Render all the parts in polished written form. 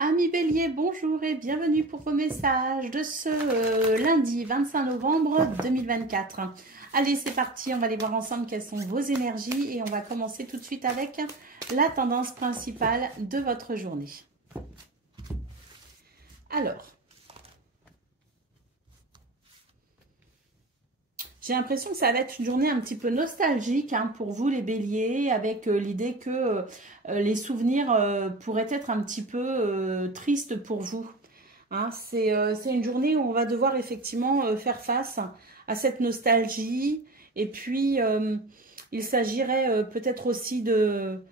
Amis Bélier, bonjour et bienvenue pour vos messages de ce lundi 25 novembre 2024. Allez, c'est parti, on va aller voir ensemble quelles sont vos énergies et on va commencer tout de suite avec la tendance principale de votre journée. Alors, j'ai l'impression que ça va être une journée un petit peu nostalgique pour vous les béliers, avec l'idée que les souvenirs pourraient être un petit peu tristes pour vous. C'est une journée où on va devoir effectivement faire face à cette nostalgie. Et puis, il s'agirait peut-être aussi de,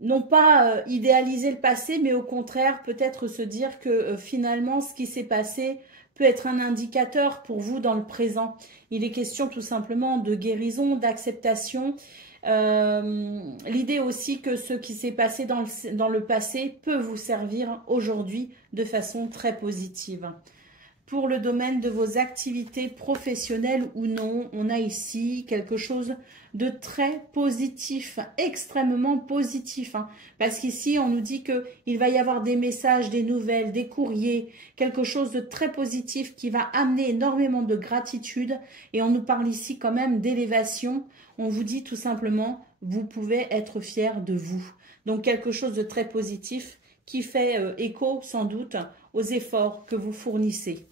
non pas idéaliser le passé, mais au contraire, peut-être se dire que finalement, ce qui s'est passé peut être un indicateur pour vous dans le présent. Il est question tout simplement de guérison, d'acceptation. L'idée aussi que ce qui s'est passé dans le passé peut vous servir aujourd'hui de façon très positive. Pour le domaine de vos activités professionnelles ou non, on a ici quelque chose de très positif, extrêmement positif. Parce qu'ici, on nous dit qu'il va y avoir des messages, des nouvelles, des courriers, quelque chose de très positif qui va amener énormément de gratitude. Et on nous parle ici quand même d'élévation. On vous dit tout simplement, vous pouvez être fier de vous. Donc quelque chose de très positif qui fait écho sans doute aux efforts que vous fournissez.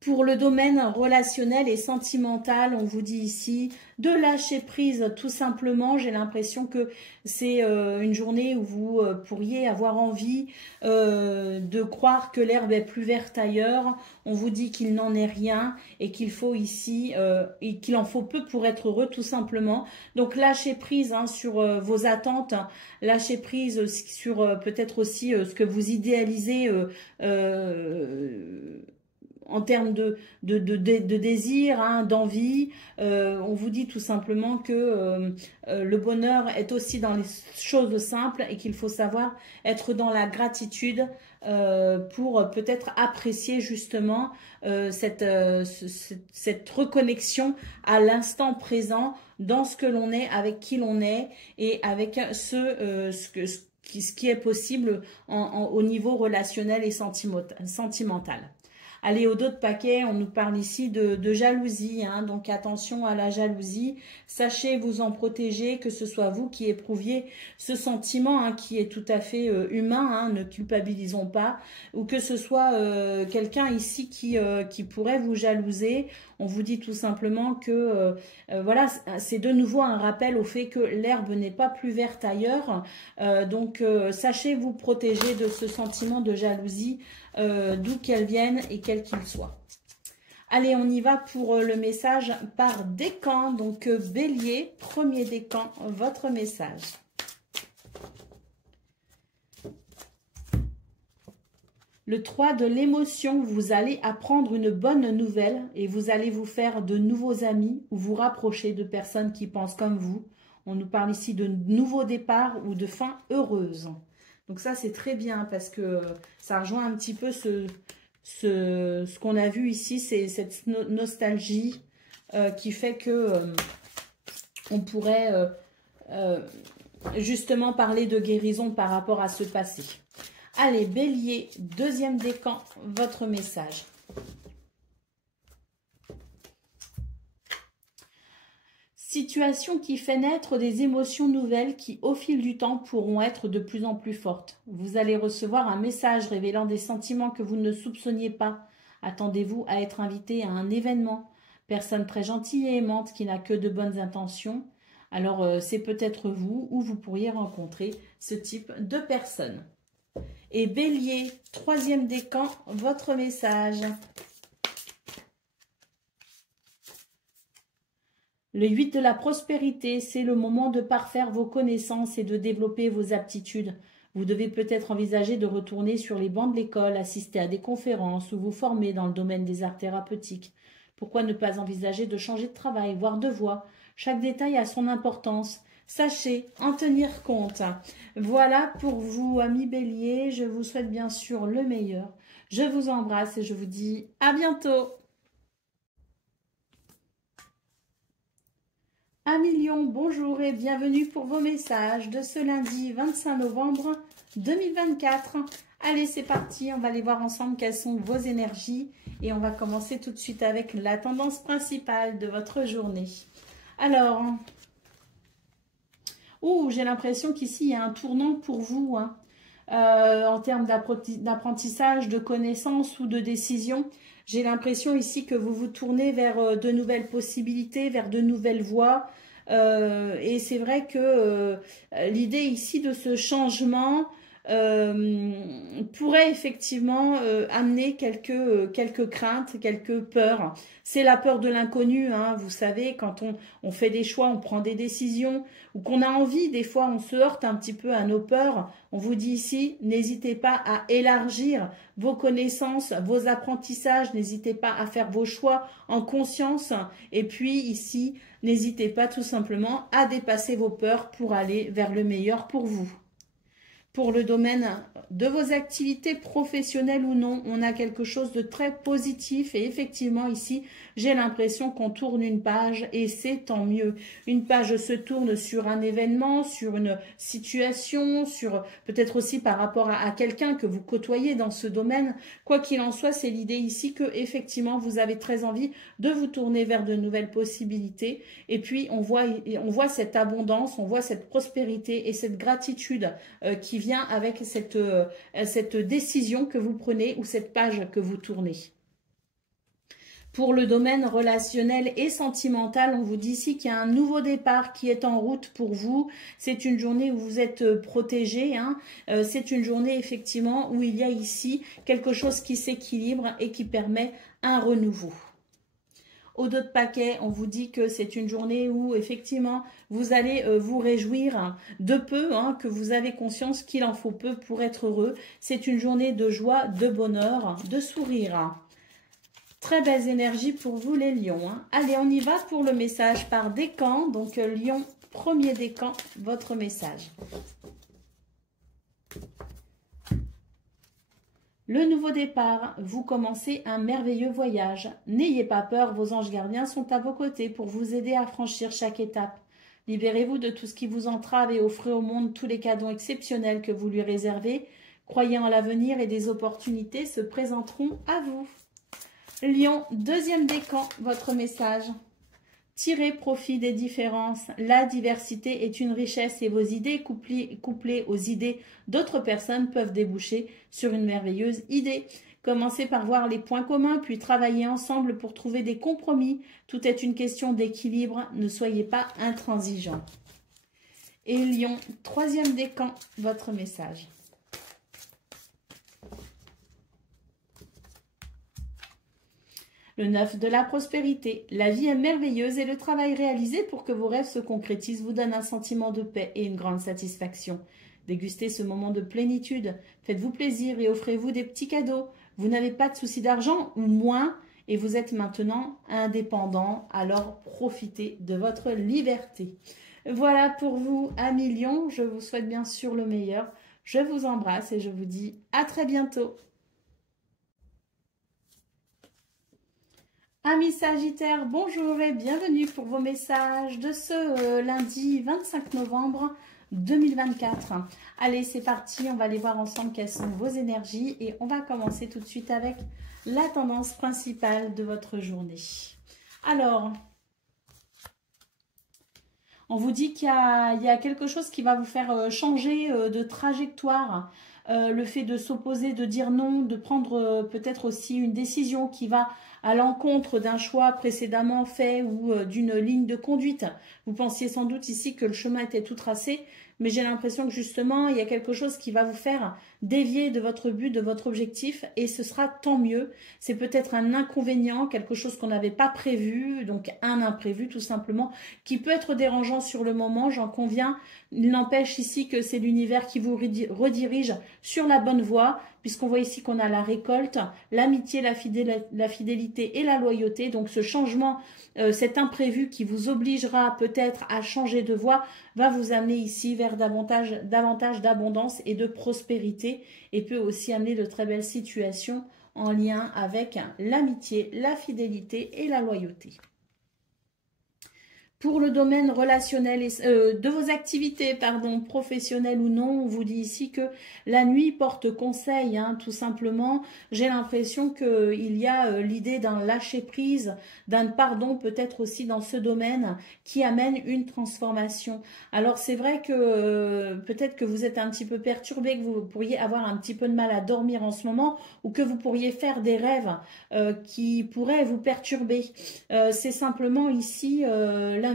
Pour le domaine relationnel et sentimental, on vous dit ici de lâcher prise tout simplement. J'ai l'impression que c'est une journée où vous pourriez avoir envie de croire que l'herbe est plus verte ailleurs. On vous dit qu'il n'en est rien et qu'il faut ici, et qu'il en faut peu pour être heureux tout simplement. Donc lâcher prise sur vos attentes, lâcher prise sur peut-être aussi ce que vous idéalisez en termes de désir, d'envie. On vous dit tout simplement que le bonheur est aussi dans les choses simples et qu'il faut savoir être dans la gratitude pour peut-être apprécier justement cette reconnexion à l'instant présent dans ce que l'on est, avec qui l'on est et avec ce qui est possible au niveau relationnel et sentimental. Allez, au dos de paquet, on nous parle ici de jalousie, donc attention à la jalousie. Sachez vous en protéger, que ce soit vous qui éprouviez ce sentiment qui est tout à fait humain, ne culpabilisons pas, ou que ce soit quelqu'un ici qui pourrait vous jalouser. On vous dit tout simplement que voilà, c'est de nouveau un rappel au fait que l'herbe n'est pas plus verte ailleurs. Donc sachez vous protéger de ce sentiment de jalousie, d'où qu'elle vienne et quel qu'il soit. Allez, on y va pour le message par décan. Donc Bélier, premier décan, votre message. Le 3 de l'émotion, vous allez apprendre une bonne nouvelle et vous allez vous faire de nouveaux amis ou vous rapprocher de personnes qui pensent comme vous. On nous parle ici de nouveaux départs ou de fins heureuses. Donc ça, c'est très bien parce que ça rejoint un petit peu ce qu'on a vu ici, c'est cette nostalgie qui fait que on pourrait justement parler de guérison par rapport à ce passé. Allez, Bélier, deuxième décan, votre message. Situation qui fait naître des émotions nouvelles qui, au fil du temps, pourront être de plus en plus fortes. Vous allez recevoir un message révélant des sentiments que vous ne soupçonniez pas. Attendez-vous à être invité à un événement. Personne très gentille et aimante qui n'a que de bonnes intentions. Alors, c'est peut-être vous ou vous pourriez rencontrer ce type de personne. Et Bélier, troisième décan, votre message. Le 8 de la prospérité, c'est le moment de parfaire vos connaissances et de développer vos aptitudes. Vous devez peut-être envisager de retourner sur les bancs de l'école, assister à des conférences ou vous former dans le domaine des arts thérapeutiques. Pourquoi ne pas envisager de changer de travail, voire de voie? Chaque détail a son importance. Sachez en tenir compte. Voilà pour vous, amis Bélier. Je vous souhaite bien sûr le meilleur. Je vous embrasse et je vous dis à bientôt. Amis Lion, bonjour et bienvenue pour vos messages de ce lundi 25 novembre 2024. Allez, c'est parti, on va aller voir ensemble quelles sont vos énergies et on va commencer tout de suite avec la tendance principale de votre journée. Alors, j'ai l'impression qu'ici il y a un tournant pour vous, hein. En termes d'apprentissage, de connaissances ou de décision. J'ai l'impression ici que vous vous tournez vers de nouvelles possibilités, vers de nouvelles voies. Et c'est vrai que l'idée ici de ce changement pourrait effectivement amener quelques craintes, quelques peurs. C'est la peur de l'inconnu, hein, vous savez, quand on fait des choix, on prend des décisions, ou qu'on a envie, des fois on se heurte un petit peu à nos peurs. On vous dit ici, n'hésitez pas à élargir vos connaissances, vos apprentissages, n'hésitez pas à faire vos choix en conscience. Et puis ici, n'hésitez pas tout simplement à dépasser vos peurs pour aller vers le meilleur pour vous. Pour le domaine de vos activités professionnelles ou non, on a quelque chose de très positif et effectivement ici, j'ai l'impression qu'on tourne une page et c'est tant mieux. Une page se tourne sur un événement, sur une situation, sur peut-être aussi par rapport à quelqu'un que vous côtoyez dans ce domaine. Quoi qu'il en soit, c'est l'idée ici que effectivement vous avez très envie de vous tourner vers de nouvelles possibilités et puis on voit cette abondance, on voit cette prospérité et cette gratitude qui vient avec cette décision que vous prenez ou cette page que vous tournez. Pour le domaine relationnel et sentimental, on vous dit ici qu'il y a un nouveau départ qui est en route pour vous. C'est une journée où vous êtes protégé, hein. C'est une journée effectivement où il y a ici quelque chose qui s'équilibre et qui permet un renouveau. Au dos de paquet, on vous dit que c'est une journée où effectivement vous allez vous réjouir de peu, hein, que vous avez conscience qu'il en faut peu pour être heureux. C'est une journée de joie, de bonheur, de sourire. Très belles énergies pour vous les lions, hein. Allez, on y va pour le message par décan. Donc lion, premier décan, votre message. Le nouveau départ, vous commencez un merveilleux voyage. N'ayez pas peur, vos anges gardiens sont à vos côtés pour vous aider à franchir chaque étape. Libérez-vous de tout ce qui vous entrave et offrez au monde tous les cadeaux exceptionnels que vous lui réservez. Croyez en l'avenir et des opportunités se présenteront à vous. Lion, deuxième décan, votre message. Tirez profit des différences. La diversité est une richesse et vos idées couplées aux idées d'autres personnes peuvent déboucher sur une merveilleuse idée. Commencez par voir les points communs, puis travaillez ensemble pour trouver des compromis. Tout est une question d'équilibre. Ne soyez pas intransigeants. Et Lion, troisième décan, votre message. Le 9 de la prospérité. La vie est merveilleuse et le travail réalisé pour que vos rêves se concrétisent vous donne un sentiment de paix et une grande satisfaction. Dégustez ce moment de plénitude. Faites-vous plaisir et offrez-vous des petits cadeaux. Vous n'avez pas de soucis d'argent ou moins et vous êtes maintenant indépendant. Alors profitez de votre liberté. Voilà pour vous, amis Lions. Je vous souhaite bien sûr le meilleur. Je vous embrasse et je vous dis à très bientôt. Amis Sagittaires, bonjour et bienvenue pour vos messages de ce lundi 25 novembre 2024. Allez, c'est parti, on va aller voir ensemble quelles sont vos énergies et on va commencer tout de suite avec la tendance principale de votre journée. Alors, on vous dit qu'il y a quelque chose qui va vous faire changer de trajectoire. Le fait de s'opposer, de dire non, de prendre peut-être aussi une décision qui va à l'encontre d'un choix précédemment fait ou d'une ligne de conduite. Vous pensiez sans doute ici que le chemin était tout tracé, mais j'ai l'impression que justement, il y a quelque chose qui va vous faire dévier de votre but, de votre objectif, et ce sera tant mieux. C'est peut-être un inconvénient, quelque chose qu'on n'avait pas prévu, donc un imprévu tout simplement, qui peut être dérangeant sur le moment, j'en conviens. Il n'empêche ici que c'est l'univers qui vous redirige sur la bonne voie, puisqu'on voit ici qu'on a la récolte, l'amitié, la fidélité et la loyauté. Donc ce changement, cet imprévu qui vous obligera peut-être à changer de voie, va vous amener ici vers davantage d'abondance et de prospérité et peut aussi amener de très belles situations en lien avec l'amitié, la fidélité et la loyauté. Pour le domaine relationnel, de vos activités, pardon, professionnelles ou non, on vous dit ici que la nuit porte conseil, hein, tout simplement. J'ai l'impression qu'il y a l'idée d'un lâcher-prise, d'un pardon peut-être aussi dans ce domaine qui amène une transformation. Alors c'est vrai que peut-être que vous êtes un petit peu perturbé, que vous pourriez avoir un petit peu de mal à dormir en ce moment ou que vous pourriez faire des rêves qui pourraient vous perturber. C'est simplement ici l'invisible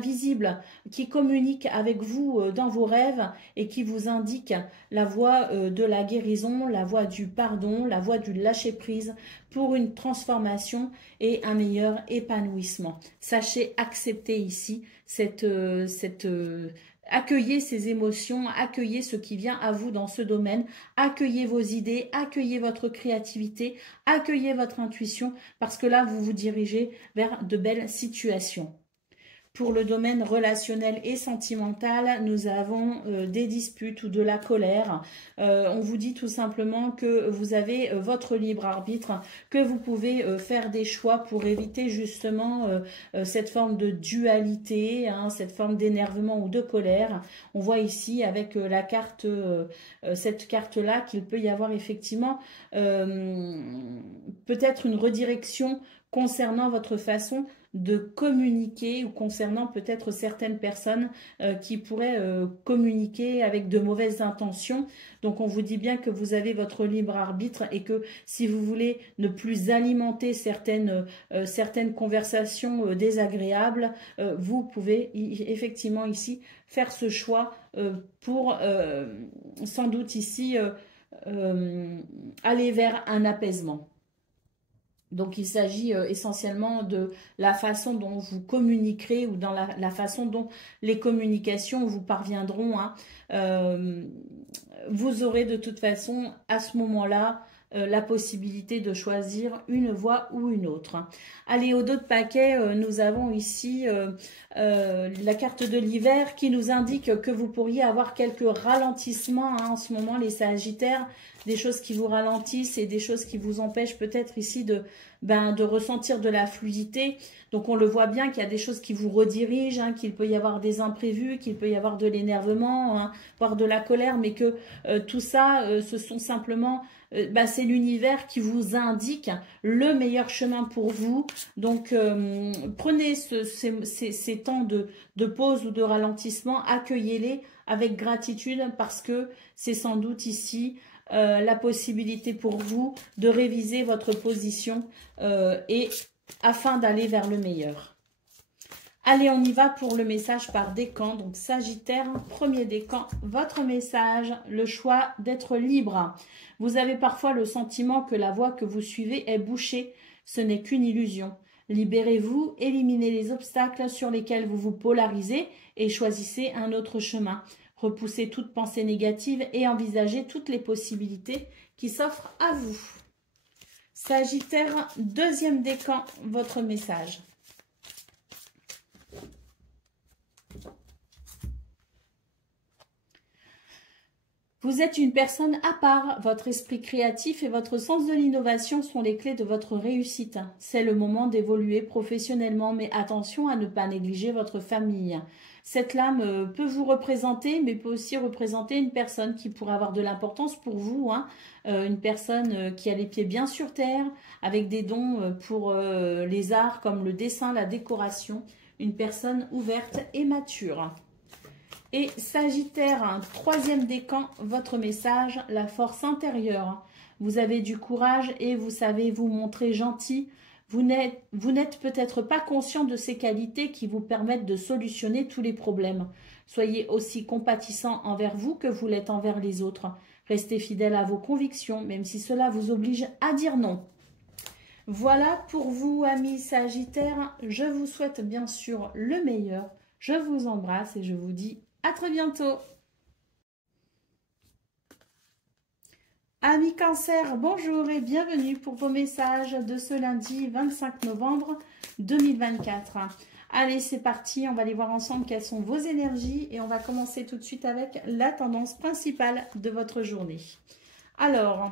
qui communique avec vous dans vos rêves et qui vous indique la voie de la guérison, la voie du pardon, la voie du lâcher-prise pour une transformation et un meilleur épanouissement. Sachez accepter ici accueillez ces émotions, accueillez ce qui vient à vous dans ce domaine, accueillez vos idées, accueillez votre créativité, accueillez votre intuition parce que là, vous vous dirigez vers de belles situations. Pour le domaine relationnel et sentimental, nous avons des disputes ou de la colère. On vous dit tout simplement que vous avez votre libre arbitre, que vous pouvez faire des choix pour éviter justement cette forme de dualité, hein, cette forme d'énervement ou de colère. On voit ici avec la carte, cette carte-là qu'il peut y avoir effectivement peut-être une redirection concernant votre façon de communiquer ou concernant peut-être certaines personnes qui pourraient communiquer avec de mauvaises intentions. Donc on vous dit bien que vous avez votre libre arbitre et que si vous voulez ne plus alimenter certaines conversations désagréables, vous pouvez effectivement ici faire ce choix pour sans doute ici aller vers un apaisement. Donc, il s'agit essentiellement de la façon dont vous communiquerez ou dans la façon dont les communications vous parviendront. Hein. Vous aurez de toute façon, à ce moment-là, la possibilité de choisir une voie ou une autre. Allez, au dos de paquet, nous avons ici la carte de l'hiver qui nous indique que vous pourriez avoir quelques ralentissements hein, en ce moment, les Sagittaires, des choses qui vous ralentissent et des choses qui vous empêchent peut-être ici de ressentir de la fluidité. Donc on le voit bien qu'il y a des choses qui vous redirigent, hein, qu'il peut y avoir des imprévus, qu'il peut y avoir de l'énervement, hein, voire de la colère, mais que tout ça, ce sont simplement... c'est l'univers qui vous indique le meilleur chemin pour vous. Donc, prenez ces temps de pause ou de ralentissement, accueillez-les avec gratitude parce que c'est sans doute ici la possibilité pour vous de réviser votre position et afin d'aller vers le meilleur. Allez, on y va pour le message par décan. Donc, Sagittaire, premier décan, votre message, le choix d'être libre. Vous avez parfois le sentiment que la voie que vous suivez est bouchée. Ce n'est qu'une illusion. Libérez-vous, éliminez les obstacles sur lesquels vous vous polarisez et choisissez un autre chemin. Repoussez toute pensée négative et envisagez toutes les possibilités qui s'offrent à vous. Sagittaire, deuxième décan, votre message. Vous êtes une personne à part, votre esprit créatif et votre sens de l'innovation sont les clés de votre réussite. C'est le moment d'évoluer professionnellement, mais attention à ne pas négliger votre famille. Cette lame peut vous représenter, mais peut aussi représenter une personne qui pourrait avoir de l'importance pour vous, hein. Une personne qui a les pieds bien sur terre, avec des dons pour les arts comme le dessin, la décoration, une personne ouverte et mature. Et Sagittaire, troisième décan, votre message, la force intérieure. Vous avez du courage et vous savez vous montrer gentil. Vous n'êtes peut-être pas conscient de ces qualités qui vous permettent de solutionner tous les problèmes. Soyez aussi compatissant envers vous que vous l'êtes envers les autres. Restez fidèle à vos convictions, même si cela vous oblige à dire non. Voilà pour vous, amis Sagittaires. Je vous souhaite bien sûr le meilleur. Je vous embrasse et je vous dis à très bientôt. Amis Cancer, bonjour et bienvenue pour vos messages de ce lundi 25 novembre 2024. Allez, c'est parti, on va aller voir ensemble quelles sont vos énergies et on va commencer tout de suite avec la tendance principale de votre journée. Alors,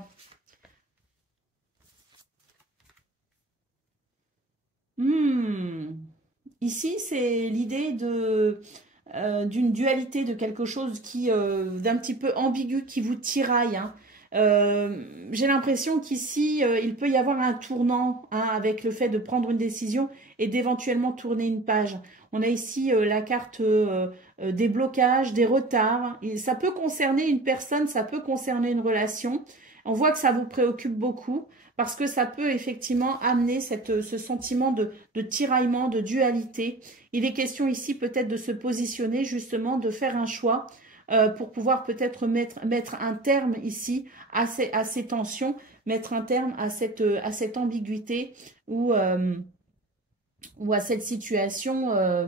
Ici, c'est l'idée d'une dualité, de quelque chose qui d'un petit peu ambigu, qui vous tiraille, hein. J'ai l'impression qu'ici, il peut y avoir un tournant, hein, avec le fait de prendre une décision et d'éventuellement tourner une page. On a ici la carte des blocages, des retards. Et ça peut concerner une personne, ça peut concerner une relation. On voit que ça vous préoccupe beaucoup parce que ça peut effectivement amener ce sentiment de tiraillement, de dualité. Il est question ici peut-être de se positionner justement, de faire un choix pour pouvoir peut-être mettre un terme ici à ces tensions, mettre un terme à cette ambiguïté ou à cette situation euh,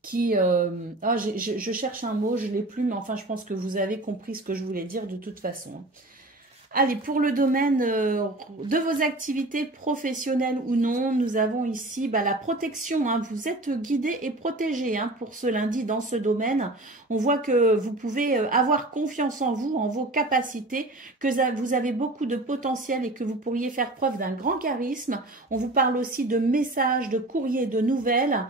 qui... je cherche un mot, je ne l'ai plus, mais enfin je pense que vous avez compris ce que je voulais dire de toute façon. Allez, pour le domaine de vos activités professionnelles ou non, nous avons ici la protection, hein. Vous êtes guidé et protégé, hein, pour ce lundi dans ce domaine. On voit que vous pouvez avoir confiance en vous, en vos capacités, que vous avez beaucoup de potentiel et que vous pourriez faire preuve d'un grand charisme. On vous parle aussi de messages, de courriers, de nouvelles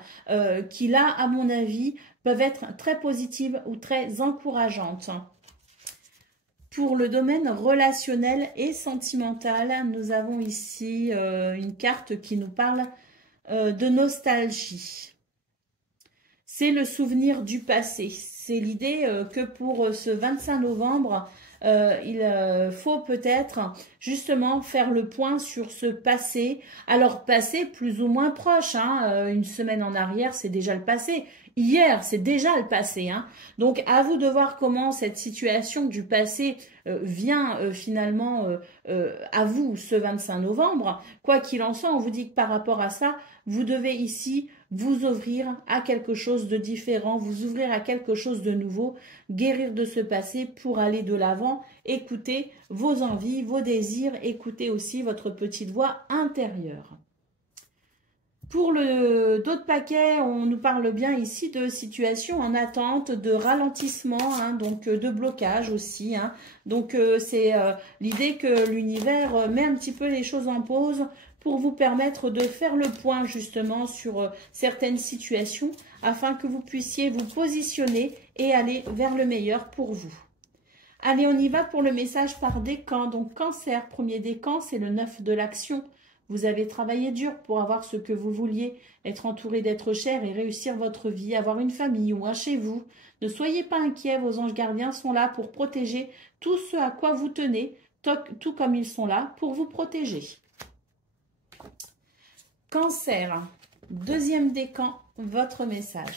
qui là, à mon avis, peuvent être très positives ou très encourageantes. Pour le domaine relationnel et sentimental, nous avons ici une carte qui nous parle de nostalgie. C'est le souvenir du passé. C'est l'idée que pour ce 25 novembre, il faut peut-être justement faire le point sur ce passé. Alors passé plus ou moins proche, hein, une semaine en arrière, c'est déjà le passé. Hier, c'est déjà le passé, hein. Donc, à vous de voir comment cette situation du passé vient finalement à vous ce 25 novembre. Quoi qu'il en soit, on vous dit que par rapport à ça, vous devez ici vous ouvrir à quelque chose de différent, vous ouvrir à quelque chose de nouveau, guérir de ce passé pour aller de l'avant, écouter vos envies, vos désirs, écouter aussi votre petite voix intérieure. Pour d'autres paquets, on nous parle bien ici de situations en attente, de ralentissement, hein, donc de blocage aussi, hein. Donc c'est l'idée que l'univers met un petit peu les choses en pause pour vous permettre de faire le point justement sur certaines situations afin que vous puissiez vous positionner et aller vers le meilleur pour vous. Allez, on y va pour le message par décan. Donc Cancer, premier décan, c'est le 9 de l'action. Vous avez travaillé dur pour avoir ce que vous vouliez, être entouré d'êtres chers et réussir votre vie, avoir une famille ou un chez vous. Ne soyez pas inquiets, vos anges gardiens sont là pour protéger tout ce à quoi vous tenez, tout comme ils sont là pour vous protéger. Cancer, deuxième décan, votre message.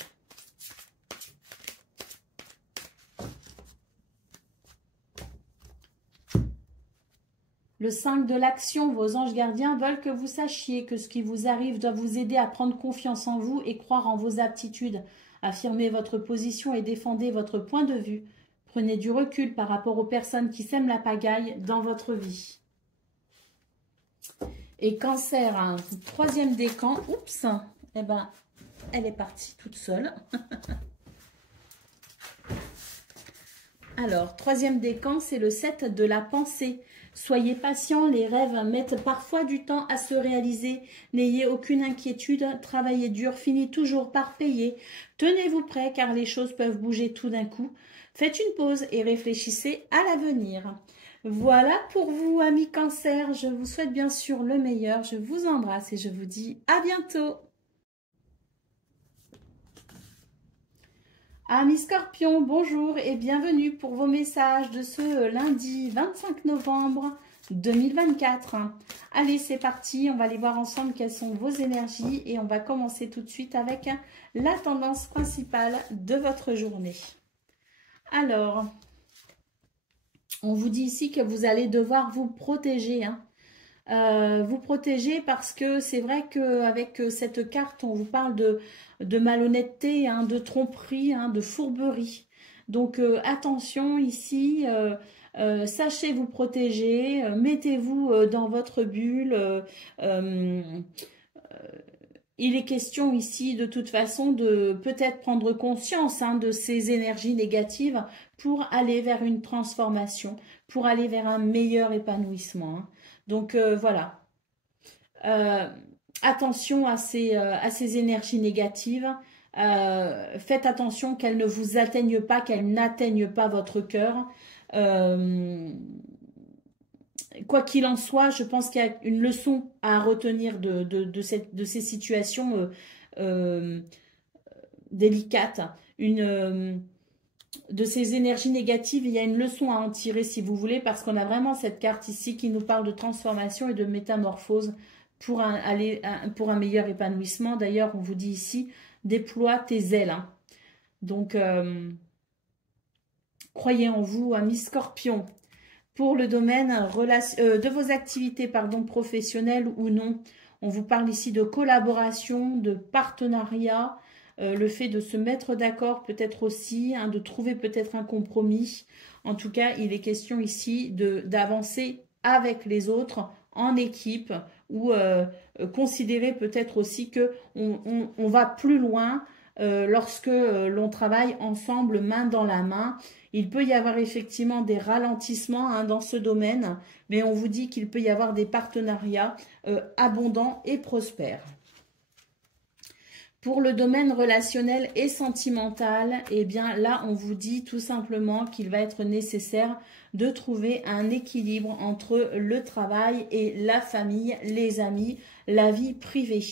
Le 5 de l'action, vos anges gardiens veulent que vous sachiez que ce qui vous arrive doit vous aider à prendre confiance en vous et croire en vos aptitudes. Affirmez votre position et défendez votre point de vue. Prenez du recul par rapport aux personnes qui sèment la pagaille dans votre vie. Et Cancer, un troisième décan, oups, eh ben, elle est partie toute seule. Alors, troisième décan, c'est le 7 de la pensée. Soyez patient, les rêves mettent parfois du temps à se réaliser. N'ayez aucune inquiétude, travaillez dur, finit toujours par payer. Tenez-vous prêt car les choses peuvent bouger tout d'un coup. Faites une pause et réfléchissez à l'avenir. Voilà pour vous, amis Cancer. Je vous souhaite bien sûr le meilleur. Je vous embrasse et je vous dis à bientôt. Amis Scorpions, bonjour et bienvenue pour vos messages de ce lundi 25 novembre 2024. Allez, c'est parti, on va aller voir ensemble quelles sont vos énergies et on va commencer tout de suite avec la tendance principale de votre journée. Alors, on vous dit ici que vous allez devoir vous protéger, hein. Vous protéger parce que c'est vrai qu'avec cette carte, on vous parle de malhonnêteté, hein, de tromperie, hein, de fourberie. Donc attention ici, sachez vous protéger, mettez-vous dans votre bulle. Il est question ici de toute façon de peut-être prendre conscience, hein, de ces énergies négatives pour aller vers une transformation, pour aller vers un meilleur épanouissement, hein. Donc voilà, Attention à ces énergies négatives. Faites attention qu'elles ne vous atteignent pas, qu'elles n'atteignent pas votre cœur. Quoi qu'il en soit, je pense qu'il y a une leçon à retenir de ces situations délicates. De ces énergies négatives, il y a une leçon à en tirer si vous voulez, parce qu'on a vraiment cette carte ici qui nous parle de transformation et de métamorphose pour un meilleur épanouissement. D'ailleurs, on vous dit ici, déploie tes ailes. Hein. Donc, croyez en vous, amis Scorpion. Pour le domaine de vos activités professionnelles ou non, on vous parle ici de collaboration, de partenariat, le fait de se mettre d'accord peut-être aussi, hein, de trouver peut-être un compromis. En tout cas, il est question ici d'avancer avec les autres en équipe ou considérer peut-être aussi qu'on va plus loin lorsque l'on travaille ensemble main dans la main. Il peut y avoir effectivement des ralentissements hein, dans ce domaine, mais on vous dit qu'il peut y avoir des partenariats abondants et prospères. Pour le domaine relationnel et sentimental, eh bien là, on vous dit tout simplement qu'il va être nécessaire de trouver un équilibre entre le travail et la famille, les amis, la vie privée.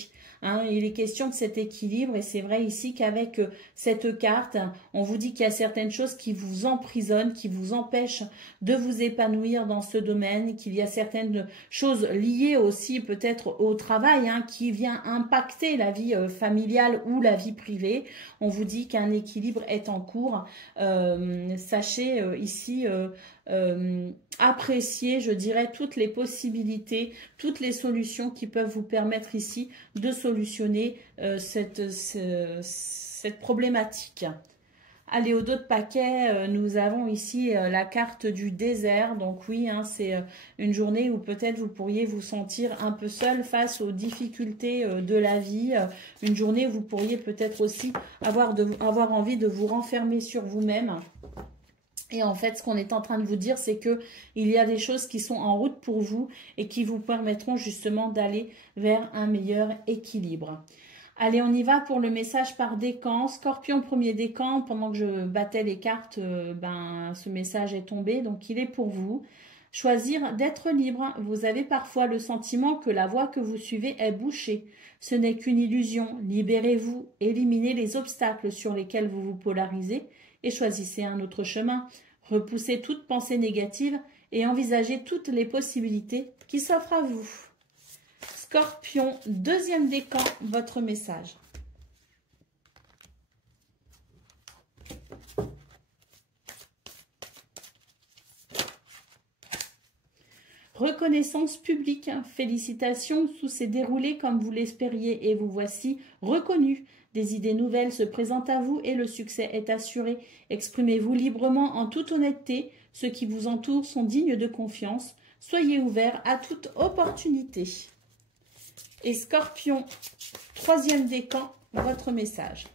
Hein, il est question de cet équilibre et c'est vrai ici qu'avec cette carte, on vous dit qu'il y a certaines choses qui vous emprisonnent, qui vous empêchent de vous épanouir dans ce domaine, qu'il y a certaines choses liées aussi peut-être au travail hein, qui vient impacter la vie familiale ou la vie privée. On vous dit qu'un équilibre est en cours. Sachez ici... apprécier, je dirais, toutes les possibilités, toutes les solutions qui peuvent vous permettre ici de solutionner cette problématique. Allez, au dos de paquet, nous avons ici la carte du désert. Donc oui, hein, c'est une journée où peut-être vous pourriez vous sentir un peu seul face aux difficultés de la vie. Une journée où vous pourriez peut-être aussi avoir envie de vous renfermer sur vous-même. Et en fait, ce qu'on est en train de vous dire, c'est qu'il y a des choses qui sont en route pour vous et qui vous permettront justement d'aller vers un meilleur équilibre. Allez, on y va pour le message par décan. Scorpion, premier décan. Pendant que je battais les cartes, ce message est tombé. Donc, il est pour vous. Choisir d'être libre. Vous avez parfois le sentiment que la voie que vous suivez est bouchée. Ce n'est qu'une illusion. Libérez-vous. Éliminez les obstacles sur lesquels vous vous polarisez et choisissez un autre chemin. Repoussez toute pensée négative et envisagez toutes les possibilités qui s'offrent à vous. Scorpion, deuxième décan, votre message. Reconnaissance publique, félicitations, tout s'est déroulé comme vous l'espériez et vous voici reconnu. Des idées nouvelles se présentent à vous et le succès est assuré. Exprimez-vous librement en toute honnêteté. Ceux qui vous entourent sont dignes de confiance. Soyez ouverts à toute opportunité. Et Scorpion, troisième décan, votre message.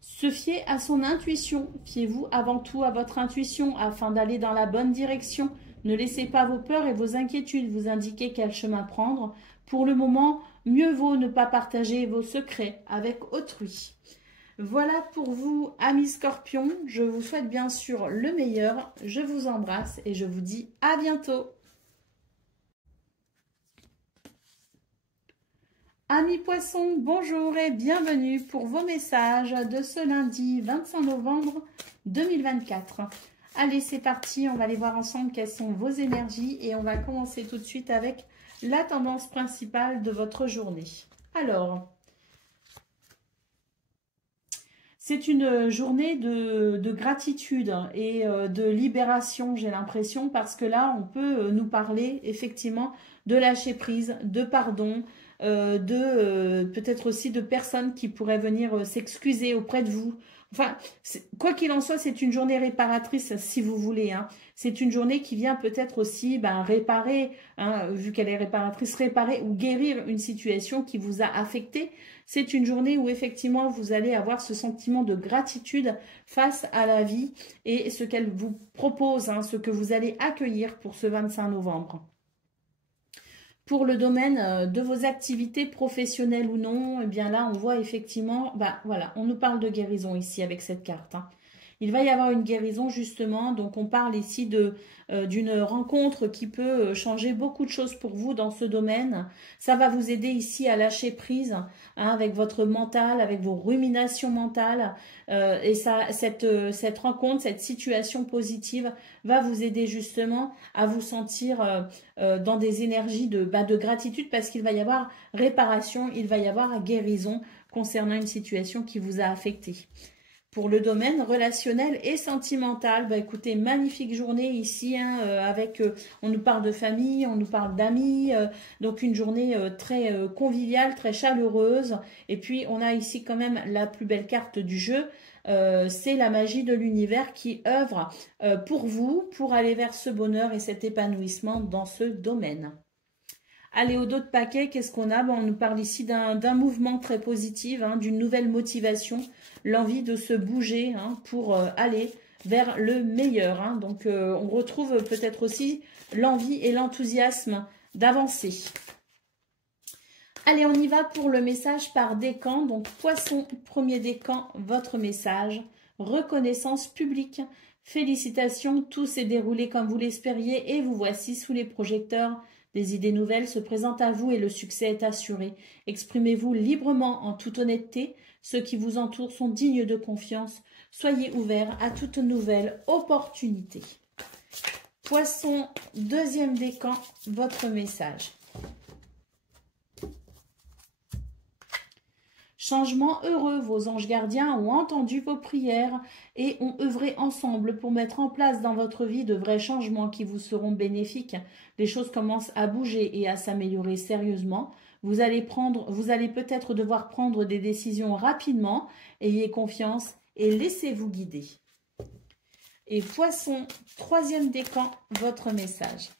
Se fier à son intuition. Fiez-vous avant tout à votre intuition afin d'aller dans la bonne direction. Ne laissez pas vos peurs et vos inquiétudes vous indiquer quel chemin prendre. Pour le moment, mieux vaut ne pas partager vos secrets avec autrui. Voilà pour vous, amis Scorpions. Je vous souhaite bien sûr le meilleur. Je vous embrasse et je vous dis à bientôt. Amis Poissons, bonjour et bienvenue pour vos messages de ce lundi 25 novembre 2024. Allez, c'est parti, on va aller voir ensemble quelles sont vos énergies et on va commencer tout de suite avec la tendance principale de votre journée. Alors, c'est une journée de gratitude et de libération, j'ai l'impression, parce que là, on peut nous parler effectivement de lâcher prise, de pardon, peut-être aussi de personnes qui pourraient venir s'excuser auprès de vous Enfin, quoi qu'il en soit, c'est une journée réparatrice, si vous voulez. Hein. C'est une journée qui vient peut-être aussi réparer, hein, vu qu'elle est réparatrice, réparer ou guérir une situation qui vous a affecté. C'est une journée où effectivement, vous allez avoir ce sentiment de gratitude face à la vie et ce qu'elle vous propose, hein, ce que vous allez accueillir pour ce 25 novembre. Pour le domaine de vos activités professionnelles ou non, eh bien là, on voit effectivement, voilà, on nous parle de guérison ici avec cette carte. Hein. Il va y avoir une guérison justement, donc on parle ici d'une rencontre qui peut changer beaucoup de choses pour vous dans ce domaine. Ça va vous aider ici à lâcher prise hein, avec votre mental, avec vos ruminations mentales. Et cette rencontre, cette situation positive va vous aider justement à vous sentir dans des énergies de gratitude parce qu'il va y avoir réparation, il va y avoir guérison concernant une situation qui vous a affecté. Pour le domaine relationnel et sentimental, écoutez, magnifique journée ici, hein, on nous parle de famille, on nous parle d'amis, donc une journée très conviviale, très chaleureuse. Et puis, on a ici quand même la plus belle carte du jeu, c'est la magie de l'univers qui œuvre pour vous, pour aller vers ce bonheur et cet épanouissement dans ce domaine. Allez, au dos de paquet, qu'est-ce qu'on a? On nous parle ici d'un mouvement très positif, hein, d'une nouvelle motivation, l'envie de se bouger hein, pour aller vers le meilleur. Hein. Donc, on retrouve peut-être aussi l'envie et l'enthousiasme d'avancer. Allez, on y va pour le message par décan. Donc, Poisson, premier décan, votre message. Reconnaissance publique. Félicitations, tout s'est déroulé comme vous l'espériez et vous voici sous les projecteurs. Des idées nouvelles se présentent à vous et le succès est assuré. Exprimez-vous librement en toute honnêteté. Ceux qui vous entourent sont dignes de confiance. Soyez ouverts à toute nouvelle opportunité. Poisson, deuxième décan, votre message. Changement heureux, vos anges gardiens ont entendu vos prières et ont œuvré ensemble pour mettre en place dans votre vie de vrais changements qui vous seront bénéfiques. Les choses commencent à bouger et à s'améliorer sérieusement. Vous allez peut-être devoir prendre des décisions rapidement. Ayez confiance et laissez-vous guider. Et Poisson, troisième décan, votre message.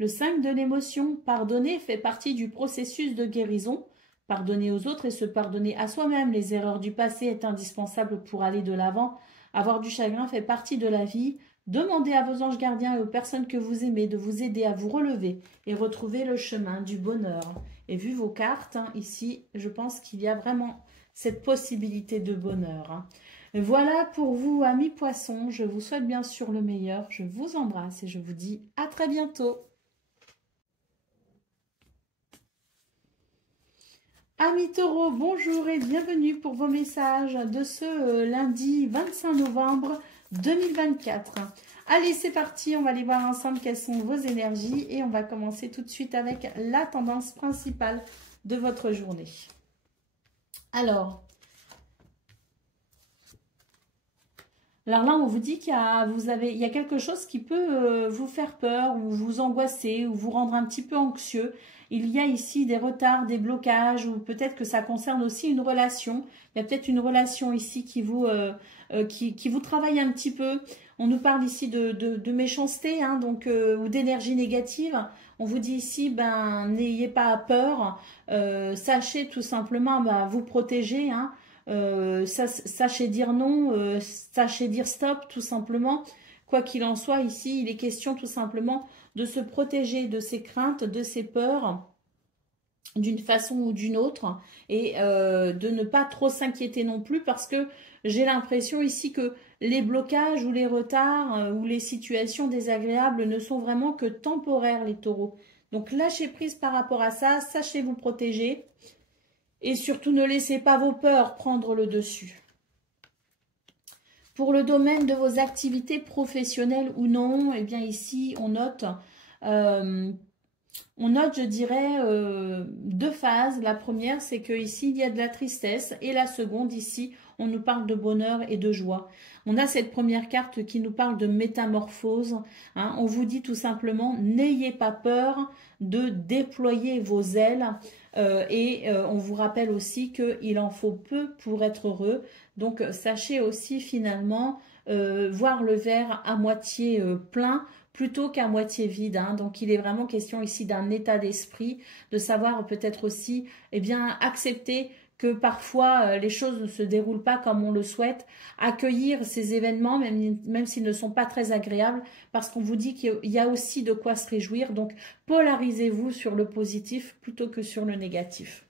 Le 5 de l'émotion, pardonner fait partie du processus de guérison. Pardonner aux autres et se pardonner à soi-même les erreurs du passé est indispensable pour aller de l'avant. Avoir du chagrin fait partie de la vie. Demandez à vos anges gardiens et aux personnes que vous aimez de vous aider à vous relever et retrouver le chemin du bonheur. Et vu vos cartes, hein, ici, je pense qu'il y a vraiment cette possibilité de bonheur. Hein. Voilà pour vous, amis poissons. Je vous souhaite bien sûr le meilleur. Je vous embrasse et je vous dis à très bientôt. Amis taureaux, bonjour et bienvenue pour vos messages de ce lundi 25 novembre 2024. Allez, c'est parti, on va aller voir ensemble quelles sont vos énergies et on va commencer tout de suite avec la tendance principale de votre journée. Alors là, on vous dit qu'il y a quelque chose qui peut vous faire peur ou vous angoisser ou vous rendre un petit peu anxieux. Il y a ici des retards, des blocages ou peut-être que ça concerne aussi une relation. Il y a peut-être une relation ici qui vous travaille un petit peu. On nous parle ici de méchanceté hein, donc, ou d'énergie négative. On vous dit ici, n'ayez pas peur. Sachez tout simplement vous protéger. Hein. Sachez dire non, sachez dire stop tout simplement. Quoi qu'il en soit, ici, il est question tout simplement de se protéger de ses craintes, de ses peurs, d'une façon ou d'une autre, et de ne pas trop s'inquiéter non plus, parce que j'ai l'impression ici que les blocages ou les retards ou les situations désagréables ne sont vraiment que temporaires, les taureaux. Donc lâchez prise par rapport à ça, sachez vous protéger, et surtout ne laissez pas vos peurs prendre le dessus. Pour le domaine de vos activités professionnelles ou non, eh bien ici, on note, je dirais, deux phases. La première, c'est qu'ici, il y a de la tristesse. Et la seconde, ici, on nous parle de bonheur et de joie. On a cette première carte qui nous parle de métamorphose. Hein. On vous dit tout simplement, n'ayez pas peur de déployer vos ailes. On vous rappelle aussi qu'il en faut peu pour être heureux. Donc, sachez aussi finalement voir le verre à moitié plein plutôt qu'à moitié vide. Hein. Donc, il est vraiment question ici d'un état d'esprit, de savoir peut-être aussi eh bien, accepter que parfois les choses ne se déroulent pas comme on le souhaite, accueillir ces événements, même s'ils ne sont pas très agréables, parce qu'on vous dit qu'il y a aussi de quoi se réjouir. Donc, polarisez-vous sur le positif plutôt que sur le négatif.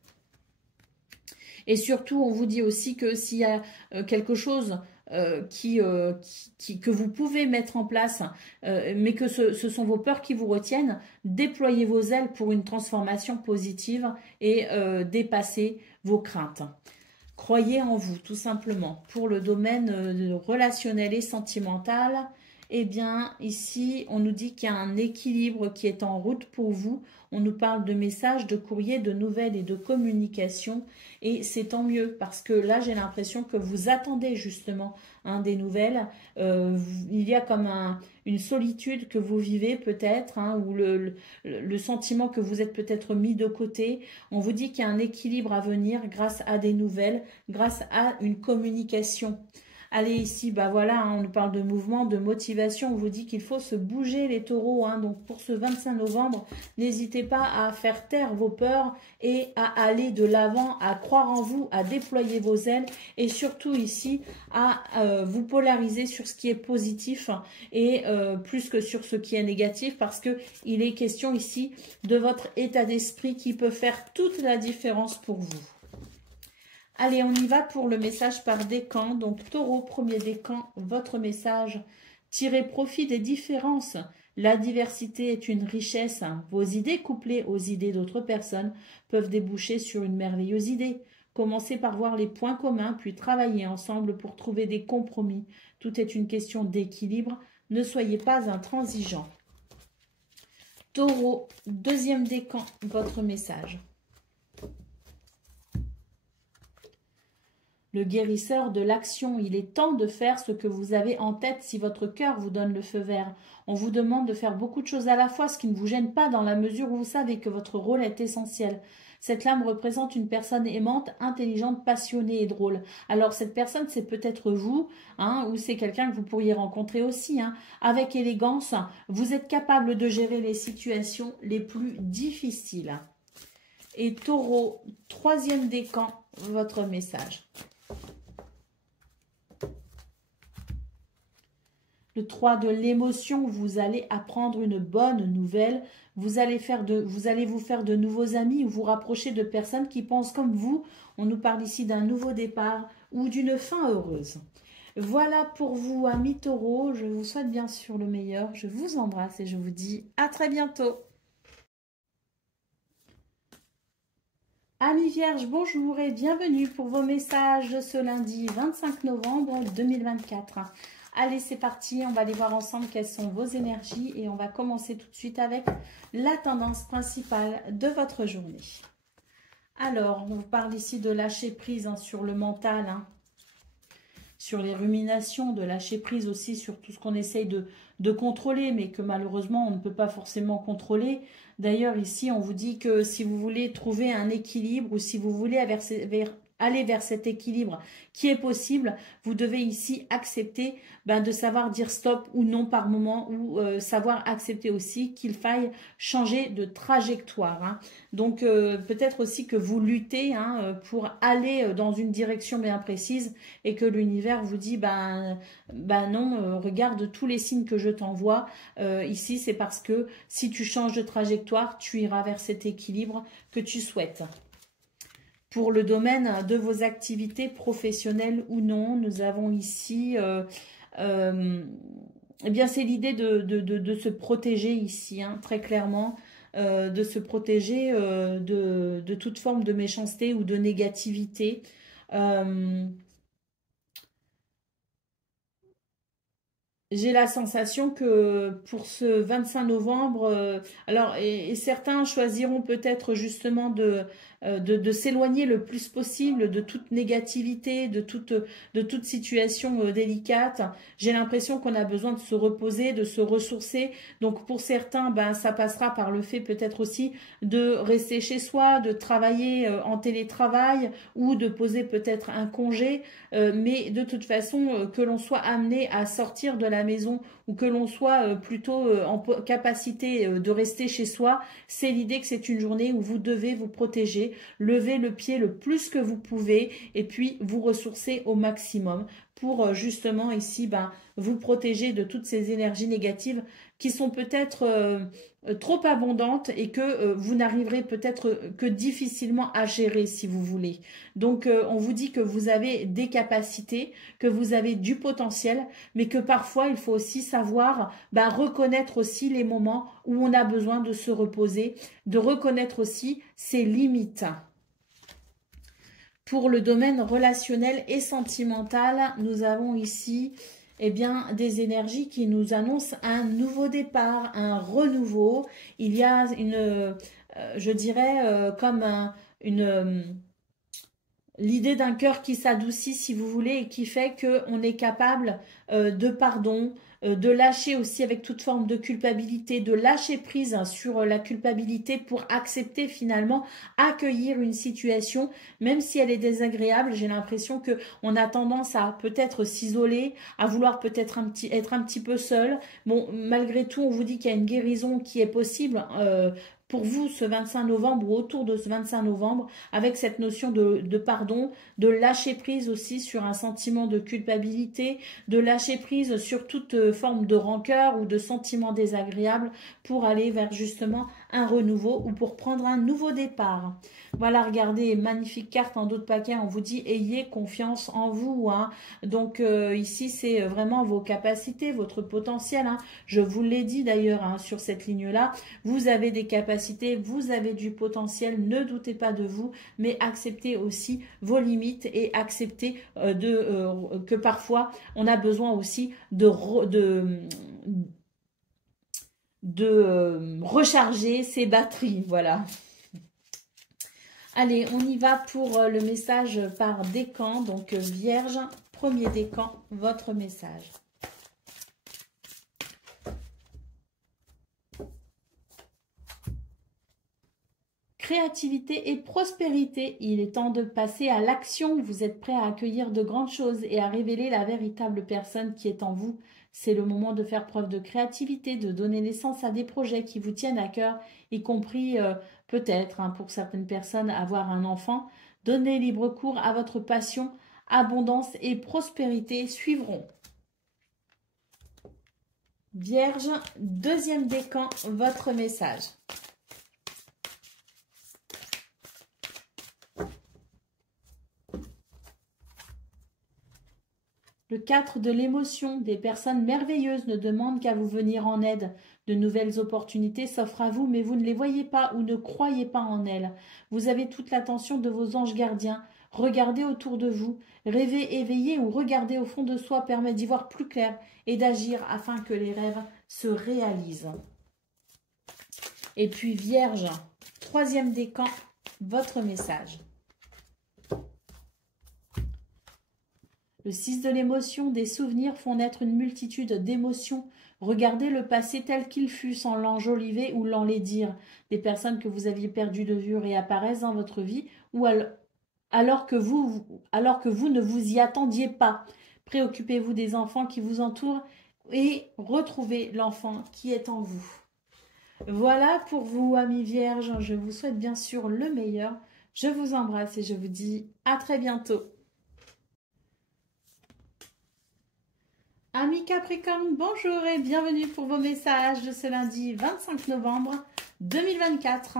Et surtout, on vous dit aussi que s'il y a quelque chose que vous pouvez mettre en place, mais que ce sont vos peurs qui vous retiennent, déployez vos ailes pour une transformation positive et dépassez vos craintes. Croyez en vous, tout simplement. Pour le domaine relationnel et sentimental, eh bien, ici, on nous dit qu'il y a un équilibre qui est en route pour vous. On nous parle de messages, de courriers, de nouvelles et de communication. Et c'est tant mieux parce que là, j'ai l'impression que vous attendez justement des nouvelles. Il y a comme une solitude que vous vivez peut-être, ou le sentiment que vous êtes peut-être mis de côté. On vous dit qu'il y a un équilibre à venir grâce à des nouvelles, grâce à une communication. Allez, ici, bah voilà, on nous parle de mouvement, de motivation. On vous dit qu'il faut se bouger les taureaux. Donc, pour ce 25 novembre, n'hésitez pas à faire taire vos peurs et à aller de l'avant, à croire en vous, à déployer vos ailes et surtout ici, à vous polariser sur ce qui est positif et plus que sur ce qui est négatif parce qu'il est question ici de votre état d'esprit qui peut faire toute la différence pour vous. Allez, on y va pour le message par décan. Donc, taureau, premier décan, votre message. Tirez profit des différences. La diversité est une richesse. Vos idées couplées aux idées d'autres personnes peuvent déboucher sur une merveilleuse idée. Commencez par voir les points communs, puis travaillez ensemble pour trouver des compromis. Tout est une question d'équilibre. Ne soyez pas intransigeants. Taureau, deuxième décan, votre message. Le guérisseur de l'action, il est temps de faire ce que vous avez en tête si votre cœur vous donne le feu vert. On vous demande de faire beaucoup de choses à la fois, ce qui ne vous gêne pas dans la mesure où vous savez que votre rôle est essentiel. Cette lame représente une personne aimante, intelligente, passionnée et drôle. Alors cette personne, c'est peut-être vous, ou c'est quelqu'un que vous pourriez rencontrer aussi. Avec élégance, vous êtes capable de gérer les situations les plus difficiles. Et taureau, troisième décan, votre message. Le 3 de l'émotion, vous allez apprendre une bonne nouvelle. Vous allez vous faire de nouveaux amis ou vous rapprocher de personnes qui pensent comme vous. On nous parle ici d'un nouveau départ ou d'une fin heureuse. Voilà pour vous, amis taureaux. Je vous souhaite bien sûr le meilleur. Je vous embrasse et je vous dis à très bientôt. Amis vierges, bonjour et bienvenue pour vos messages de ce lundi 25 novembre 2024. Allez, c'est parti, on va aller voir ensemble quelles sont vos énergies et on va commencer tout de suite avec la tendance principale de votre journée. Alors, on vous parle ici de lâcher prise sur le mental, sur les ruminations, de lâcher prise aussi sur tout ce qu'on essaye de contrôler, mais que malheureusement, on ne peut pas forcément contrôler. D'ailleurs, ici, on vous dit que si vous voulez trouver un équilibre ou si vous voulez aller vers cet équilibre qui est possible, vous devez ici accepter de savoir dire stop ou non par moment ou savoir accepter aussi qu'il faille changer de trajectoire. Donc, peut-être aussi que vous luttez pour aller dans une direction bien précise et que l'univers vous dit non, regarde tous les signes que je t'envoie. Ici, c'est parce que si tu changes de trajectoire, tu iras vers cet équilibre que tu souhaites. Pour le domaine de vos activités professionnelles ou non, nous avons ici, eh bien c'est l'idée de se protéger ici, très clairement, de se protéger de toute forme de méchanceté ou de négativité. J'ai la sensation que pour ce 25 novembre, alors et certains choisiront peut-être justement de s'éloigner le plus possible de toute négativité, de toute situation délicate. J'ai l'impression qu'on a besoin de se reposer, de se ressourcer. Donc pour certains, ben, ça passera par le fait peut-être aussi de rester chez soi, de travailler en télétravail ou de poser peut-être un congé. Mais de toute façon, que l'on soit amené à sortir de la maison ou que l'on soit plutôt en capacité de rester chez soi, c'est l'idée que c'est une journée où vous devez vous protéger, lever le pied le plus que vous pouvez et puis vous ressourcer au maximum pour justement ici vous protéger de toutes ces énergies négatives qui sont peut-être trop abondantes et que vous n'arriverez peut-être que difficilement à gérer si vous voulez. Donc on vous dit que vous avez des capacités, que vous avez du potentiel, mais que parfois il faut aussi savoir reconnaître aussi les moments où on a besoin de se reposer, de reconnaître aussi ses limites. Pour le domaine relationnel et sentimental, nous avons ici des énergies qui nous annoncent un nouveau départ, un renouveau. Il y a je dirais, l'idée d'un cœur qui s'adoucit, si vous voulez, et qui fait qu'on est capable de pardon, de lâcher aussi avec toute forme de culpabilité, de lâcher prise sur la culpabilité pour accepter finalement, accueillir une situation, même si elle est désagréable. J'ai l'impression qu'on a tendance à peut-être s'isoler, à vouloir peut-être être un petit peu seul. Bon, malgré tout, on vous dit qu'il y a une guérison qui est possible pour vous ce 25 novembre ou autour de ce 25 novembre, avec cette notion de pardon, de lâcher prise aussi sur un sentiment de culpabilité, de lâcher prise sur toute forme de rancœur ou de sentiment désagréable pour aller vers justement un renouveau ou pour prendre un nouveau départ. Voilà, regardez, magnifique carte en dos de paquet, on vous dit ayez confiance en vous. Hein. Donc ici, c'est vraiment vos capacités, votre potentiel. Hein. Je vous l'ai dit d'ailleurs hein, sur cette ligne-là, vous avez des capacités, vous avez du potentiel, ne doutez pas de vous, mais acceptez aussi vos limites et acceptez que parfois, on a besoin aussi de recharger ses batteries, voilà. Allez, on y va pour le message par décan. Donc, Vierge, premier décan, votre message. Créativité et prospérité. Il est temps de passer à l'action. Vous êtes prêt à accueillir de grandes choses et à révéler la véritable personne qui est en vous. C'est le moment de faire preuve de créativité, de donner naissance à des projets qui vous tiennent à cœur, y compris peut-être pour certaines personnes avoir un enfant. Donnez libre cours à votre passion. Abondance et prospérité suivront. Vierge, deuxième décan, votre message. Le 4 de l'émotion, des personnes merveilleuses ne demandent qu'à vous venir en aide. De nouvelles opportunités s'offrent à vous, mais vous ne les voyez pas ou ne croyez pas en elles. Vous avez toute l'attention de vos anges gardiens. Regardez autour de vous. Rêver éveillé ou regarder au fond de soi permet d'y voir plus clair et d'agir afin que les rêves se réalisent. Et puis Vierge, troisième décan, votre message. Le 6 de l'émotion, des souvenirs font naître une multitude d'émotions. Regardez le passé tel qu'il fut sans l'enjoliver ou l'enlaidir. Des personnes que vous aviez perdues de vue réapparaissent dans votre vie ou alors que vous ne vous y attendiez pas. Préoccupez-vous des enfants qui vous entourent et retrouvez l'enfant qui est en vous. Voilà pour vous, amis vierges. Je vous souhaite bien sûr le meilleur. Je vous embrasse et je vous dis à très bientôt. Amis Capricorne, bonjour et bienvenue pour vos messages de ce lundi 25 novembre 2024.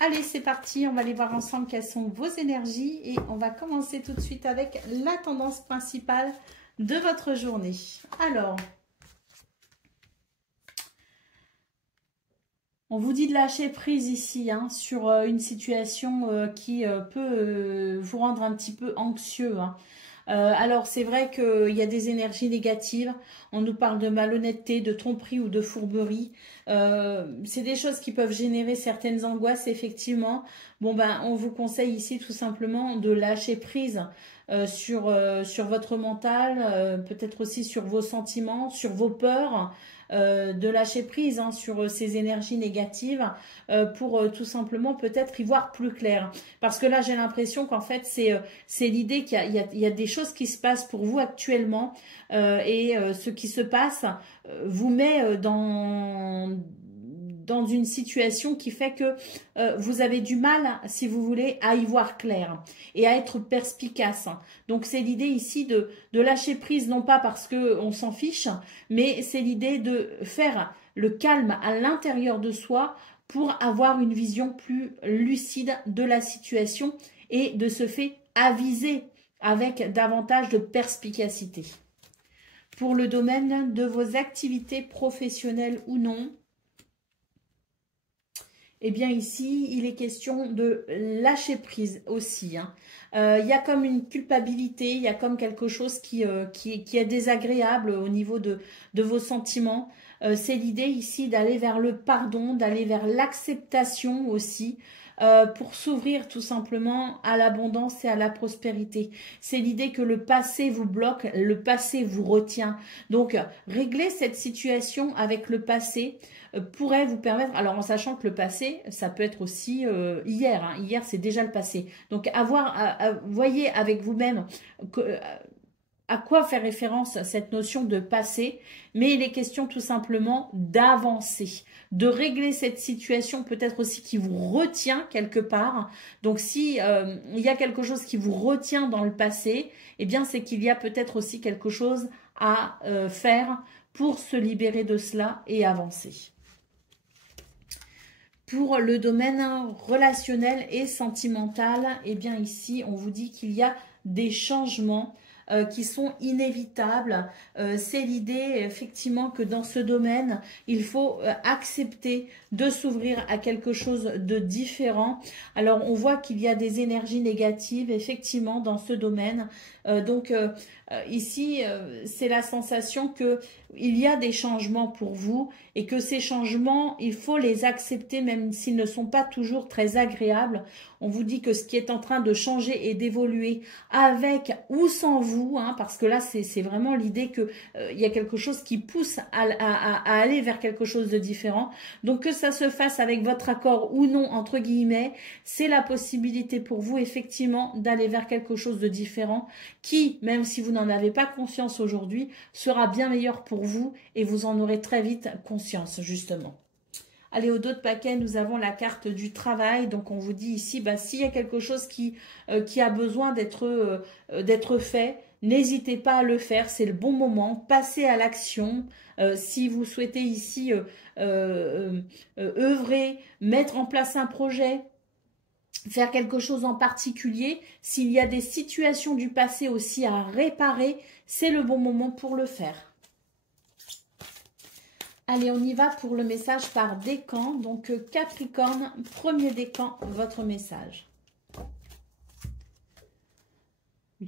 Allez, c'est parti, on va aller voir ensemble quelles sont vos énergies et on va commencer tout de suite avec la tendance principale de votre journée. Alors, on vous dit de lâcher prise ici sur une situation qui peut vous rendre un petit peu anxieux. Alors, c'est vrai qu'il y a des énergies négatives. On nous parle de malhonnêteté, de tromperie ou de fourberie. C'est des choses qui peuvent générer certaines angoisses, effectivement. Bon, ben, on vous conseille ici tout simplement de lâcher prise sur votre mental, peut-être aussi sur vos sentiments, sur vos peurs. De lâcher prise hein, sur ces énergies négatives pour tout simplement peut-être y voir plus clair. Parce que là, j'ai l'impression qu'en fait, c'est l'idée qu'il y a des choses qui se passent pour vous actuellement et ce qui se passe vous met dans une situation qui fait que vous avez du mal, si vous voulez, à y voir clair et à être perspicace. Donc, c'est l'idée ici de lâcher prise, non pas parce qu'on s'en fiche, mais c'est l'idée de faire le calme à l'intérieur de soi pour avoir une vision plus lucide de la situation et de ce fait aviser avec davantage de perspicacité. Pour le domaine de vos activités professionnelles ou non, eh bien ici, il est question de lâcher prise aussi. Hein. Il y a comme une culpabilité, il y a comme quelque chose qui est désagréable au niveau de vos sentiments. C'est l'idée ici d'aller vers le pardon, d'aller vers l'acceptation aussi, pour s'ouvrir tout simplement à l'abondance et à la prospérité. C'est l'idée que le passé vous bloque, le passé vous retient. Donc, régler cette situation avec le passé pourrait vous permettre, alors en sachant que le passé, ça peut être aussi hier. Hein, hier, c'est déjà le passé. Donc, voyez avec vous-même à quoi fait référence cette notion de passé, mais il est question tout simplement d'avancer, de régler cette situation peut-être aussi qui vous retient quelque part. Donc si il y a quelque chose qui vous retient dans le passé, eh bien c'est qu'il y a peut-être aussi quelque chose à faire pour se libérer de cela et avancer. Pour le domaine relationnel et sentimental, eh bien ici on vous dit qu'il y a des changements qui sont inévitables. C'est l'idée effectivement que dans ce domaine, il faut accepter de s'ouvrir à quelque chose de différent. Alors on voit qu'il y a des énergies négatives effectivement dans ce domaine. Ici, c'est la sensation que il y a des changements pour vous et que ces changements, il faut les accepter même s'ils ne sont pas toujours très agréables. On vous dit que ce qui est en train de changer et d'évoluer avec ou sans vous, hein, parce que là, c'est vraiment l'idée que il y a quelque chose qui pousse à aller vers quelque chose de différent. Donc, que ça se fasse avec votre accord ou non, entre guillemets, c'est la possibilité pour vous, effectivement, d'aller vers quelque chose de différent qui, même si vous n'en avez pas conscience aujourd'hui, sera bien meilleur pour vous et vous en aurez très vite conscience, justement. Allez, au dos de paquet, nous avons la carte du travail. Donc, on vous dit ici, bah, s'il y a quelque chose qui a besoin d'être fait, n'hésitez pas à le faire. C'est le bon moment. Passez à l'action. Si vous souhaitez ici œuvrer, mettre en place un projet, faire quelque chose en particulier, s'il y a des situations du passé aussi à réparer, c'est le bon moment pour le faire. Allez, on y va pour le message par décan. Donc, Capricorne, premier décan, votre message.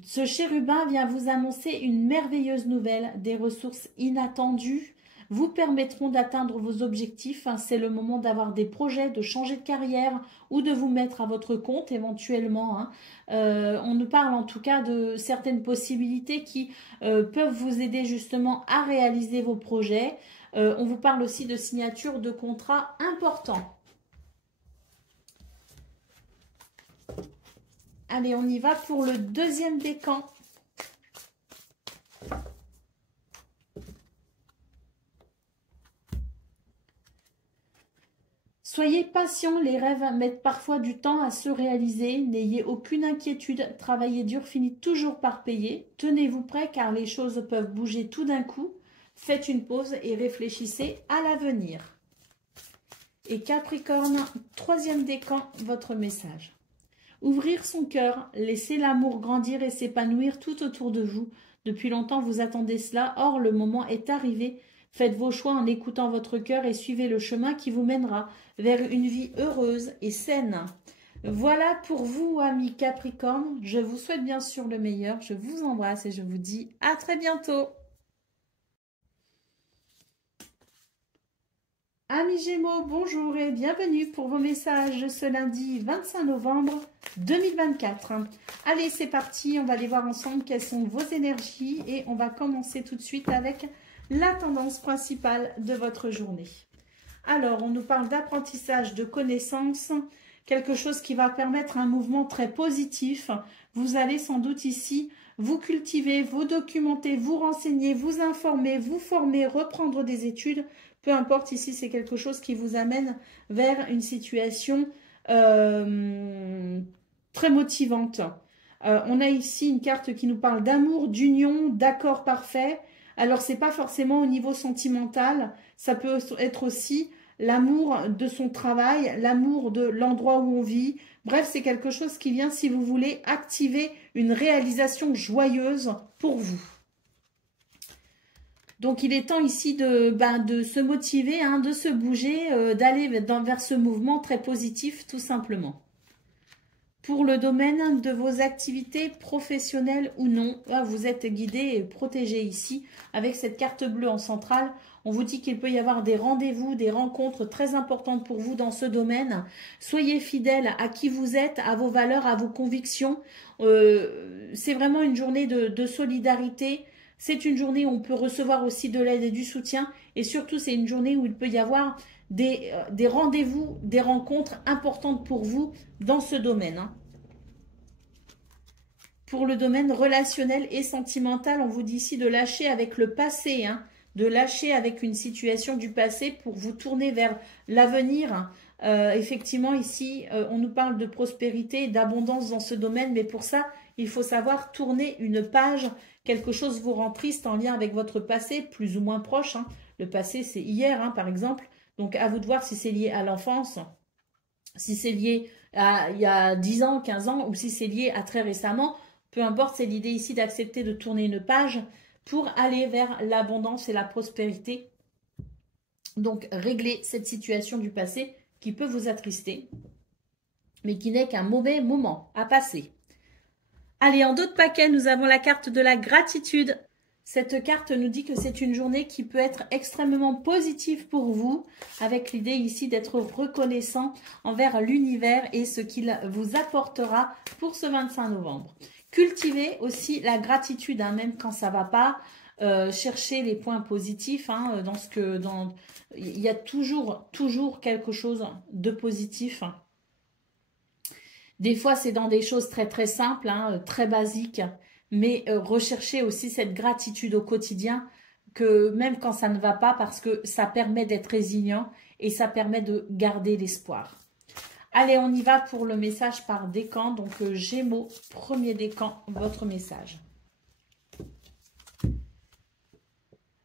Ce chérubin vient vous annoncer une merveilleuse nouvelle. Des ressources inattendues vous permettront d'atteindre vos objectifs. C'est le moment d'avoir des projets, de changer de carrière ou de vous mettre à votre compte éventuellement. On nous parle en tout cas de certaines possibilités qui peuvent vous aider justement à réaliser vos projets. On vous parle aussi de signature de contrats importants. Allez, on y va pour le deuxième décan. Soyez patient, les rêves mettent parfois du temps à se réaliser. N'ayez aucune inquiétude, travaillez dur finit toujours par payer. Tenez-vous prêt car les choses peuvent bouger tout d'un coup. Faites une pause et réfléchissez à l'avenir. Et Capricorne, troisième décan, votre message. Ouvrir son cœur, laisser l'amour grandir et s'épanouir tout autour de vous. Depuis longtemps, vous attendez cela, or le moment est arrivé. Faites vos choix en écoutant votre cœur et suivez le chemin qui vous mènera vers une vie heureuse et saine. Voilà pour vous, amis Capricorne. Je vous souhaite bien sûr le meilleur. Je vous embrasse et je vous dis à très bientôt. Amis Gémeaux, bonjour et bienvenue pour vos messages de ce lundi 25 novembre 2024. Allez, c'est parti, on va aller voir ensemble quelles sont vos énergies et on va commencer tout de suite avec la tendance principale de votre journée. Alors, on nous parle d'apprentissage, de connaissances, quelque chose qui va permettre un mouvement très positif. Vous allez sans doute ici vous cultiver, vous documenter, vous renseigner, vous informer, vous former, reprendre des études. Peu importe, ici, c'est quelque chose qui vous amène vers une situation très motivante. On a ici une carte qui nous parle d'amour, d'union, d'accord parfait. Alors, ce n'est pas forcément au niveau sentimental, ça peut être aussi l'amour de son travail, l'amour de l'endroit où on vit. Bref, c'est quelque chose qui vient, si vous voulez, activer une réalisation joyeuse pour vous. Donc, il est temps ici de se motiver, de se bouger, d'aller vers ce mouvement très positif, tout simplement. Pour le domaine de vos activités professionnelles ou non, vous êtes guidé et protégé ici avec cette carte bleue en centrale. On vous dit qu'il peut y avoir des rendez-vous, des rencontres très importantes pour vous dans ce domaine. Soyez fidèles à qui vous êtes, à vos valeurs, à vos convictions. C'est vraiment une journée de solidarité. C'est une journée où on peut recevoir aussi de l'aide et du soutien. Et surtout, c'est une journée où il peut y avoir des rendez-vous, des rencontres importantes pour vous dans ce domaine. Pour le domaine relationnel et sentimental, on vous dit ici de lâcher avec le passé, de lâcher avec une situation du passé pour vous tourner vers l'avenir. Effectivement, ici, on nous parle de prospérité et d'abondance dans ce domaine, mais pour ça, il faut savoir tourner une page. Quelque chose vous rend triste en lien avec votre passé, plus ou moins proche. Le passé, c'est hier, par exemple. Donc, à vous de voir si c'est lié à l'enfance, si c'est lié à il y a 10 ans, 15 ans, ou si c'est lié à très récemment. Peu importe, c'est l'idée ici d'accepter de tourner une page pour aller vers l'abondance et la prospérité. Donc, régler cette situation du passé qui peut vous attrister, mais qui n'est qu'un mauvais moment à passer. Allez, en d'autres paquets, nous avons la carte de la gratitude. Cette carte nous dit que c'est une journée qui peut être extrêmement positive pour vous, avec l'idée ici d'être reconnaissant envers l'univers et ce qu'il vous apportera pour ce 25 novembre. Cultivez aussi la gratitude, même quand ça ne va pas. Cherchez les points positifs. Il y a toujours quelque chose de positif. Des fois, c'est dans des choses très très simples, très basiques. Mais recherchez aussi cette gratitude au quotidien, que même quand ça ne va pas, parce que ça permet d'être résilient et ça permet de garder l'espoir. Allez, on y va pour le message par décan. Donc, Gémeaux, premier décan, votre message.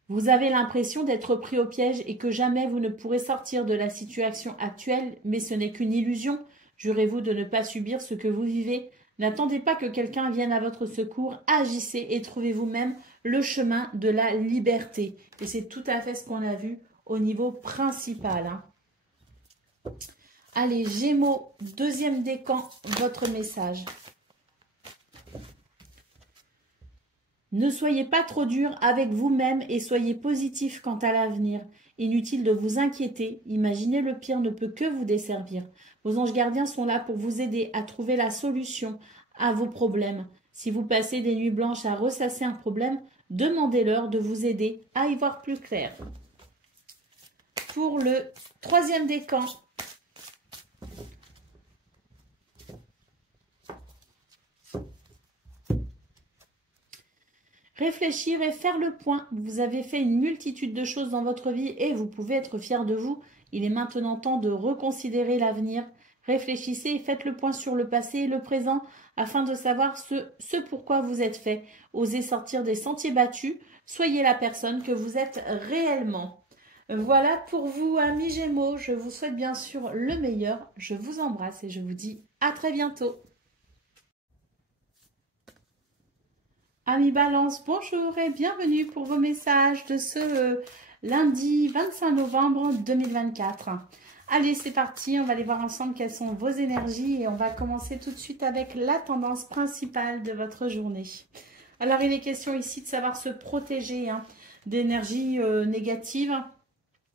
Vous avez l'impression d'être pris au piège et que jamais vous ne pourrez sortir de la situation actuelle, mais ce n'est qu'une illusion. Jurez-vous de ne pas subir ce que vous vivez. N'attendez pas que quelqu'un vienne à votre secours, agissez et trouvez vous-même le chemin de la liberté. Et c'est tout à fait ce qu'on a vu au niveau principal. Allez, Gémeaux, deuxième décan, votre message. Ne soyez pas trop dur avec vous-même et soyez positif quant à l'avenir. Inutile de vous inquiéter, imaginez le pire ne peut que vous desservir. Vos anges gardiens sont là pour vous aider à trouver la solution à vos problèmes. Si vous passez des nuits blanches à ressasser un problème, demandez-leur de vous aider à y voir plus clair. Pour le troisième décan, réfléchir et faire le point. Vous avez fait une multitude de choses dans votre vie et vous pouvez être fier de vous. Il est maintenant temps de reconsidérer l'avenir. Réfléchissez et faites le point sur le passé et le présent afin de savoir ce pourquoi vous êtes fait. Osez sortir des sentiers battus. Soyez la personne que vous êtes réellement. Voilà pour vous, amis Gémeaux. Je vous souhaite bien sûr le meilleur. Je vous embrasse et je vous dis à très bientôt. Amis Balance, bonjour et bienvenue pour vos messages de ce lundi 25 novembre 2024. Allez, c'est parti, on va aller voir ensemble quelles sont vos énergies et on va commencer tout de suite avec la tendance principale de votre journée. Alors, il est question ici de savoir se protéger d'énergie négative.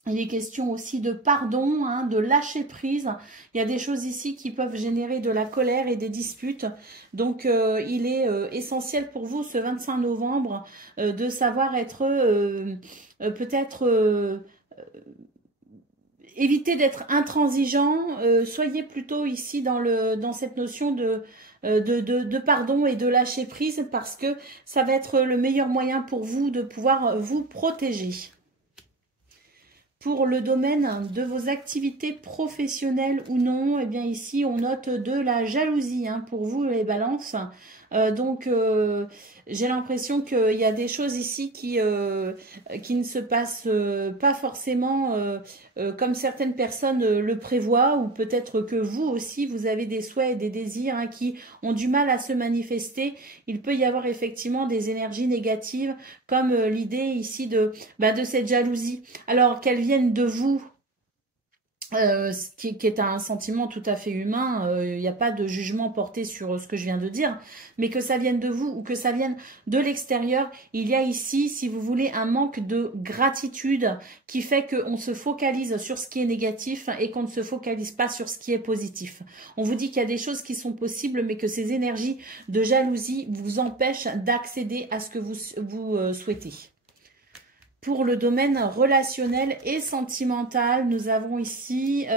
Il est question aussi de pardon, de lâcher prise. Il y a des choses ici qui peuvent générer de la colère et des disputes. Donc, il est essentiel pour vous, ce 25 novembre, de savoir être peut-être... évitez d'être intransigeant. Soyez plutôt ici dans cette notion de pardon et de lâcher prise parce que ça va être le meilleur moyen pour vous de pouvoir vous protéger. Pour le domaine de vos activités professionnelles ou non, eh bien ici on note de la jalousie pour vous les balances. Donc j'ai l'impression qu'il y a des choses ici qui ne se passent pas forcément comme certaines personnes le prévoient, ou peut-être que vous aussi vous avez des souhaits et des désirs qui ont du mal à se manifester. Il peut y avoir effectivement des énergies négatives comme l'idée ici de cette jalousie. Alors qu'elle vienne de vous, qui est un sentiment tout à fait humain, il n'y a pas de jugement porté sur ce que je viens de dire, mais que ça vienne de vous ou que ça vienne de l'extérieur, il y a ici, si vous voulez, un manque de gratitude qui fait qu'on se focalise sur ce qui est négatif et qu'on ne se focalise pas sur ce qui est positif. On vous dit qu'il y a des choses qui sont possibles, mais que ces énergies de jalousie vous empêchent d'accéder à ce que vous souhaitez. Pour le domaine relationnel et sentimental, nous avons ici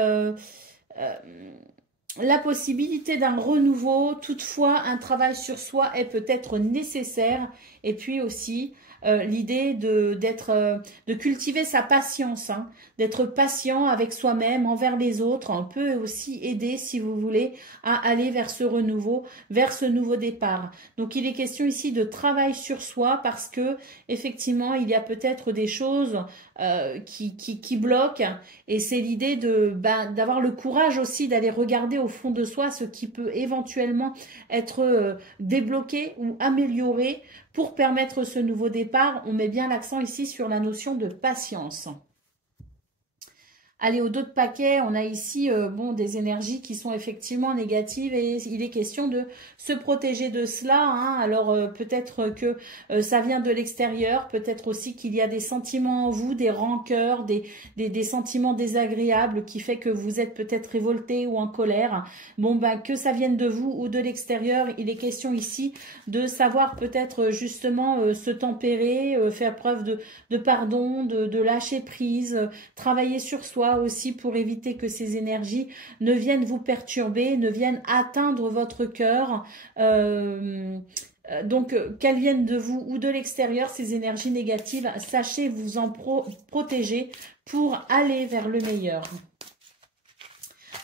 la possibilité d'un renouveau. Toutefois, un travail sur soi est peut-être nécessaire. Et puis aussi l'idée de cultiver sa patience, d'être patient avec soi-même, envers les autres. On peut aussi aider, si vous voulez, à aller vers ce renouveau, vers ce nouveau départ. Donc, il est question ici de travail sur soi parce que, effectivement, il y a peut-être des choses qui bloquent. Et c'est l'idée d'avoir le courage aussi d'aller regarder au fond de soi ce qui peut éventuellement être débloqué ou amélioré pour permettre ce nouveau départ. On met bien l'accent ici sur la notion de patience. Allez, au dos de paquet, on a ici des énergies qui sont effectivement négatives et il est question de se protéger de cela. Alors peut-être que ça vient de l'extérieur, peut-être aussi qu'il y a des sentiments en vous, des rancœurs, des sentiments désagréables qui fait que vous êtes peut-être révolté ou en colère. Que ça vienne de vous ou de l'extérieur, il est question ici de savoir peut-être justement se tempérer, faire preuve de pardon, de lâcher prise, travailler sur soi aussi pour éviter que ces énergies ne viennent vous perturber, ne viennent atteindre votre cœur. Donc, qu'elles viennent de vous ou de l'extérieur, ces énergies négatives, sachez vous en protéger pour aller vers le meilleur.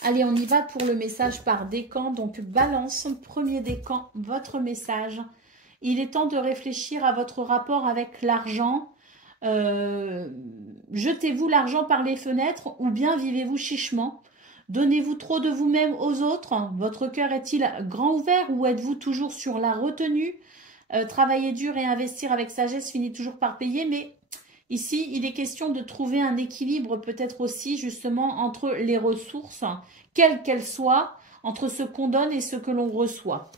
Allez, on y va pour le message par décan. Donc, Balance, premier décan, votre message. Il est temps de réfléchir à votre rapport avec l'argent. Jetez-vous l'argent par les fenêtres ou bien vivez-vous chichement? Donnez-vous trop de vous-même aux autres? Votre cœur est-il grand ouvert ou êtes-vous toujours sur la retenue? Travailler dur et investir avec sagesse finit toujours par payer, mais ici, il est question de trouver un équilibre peut-être aussi justement entre les ressources, quelles qu'elles soient, entre ce qu'on donne et ce que l'on reçoit.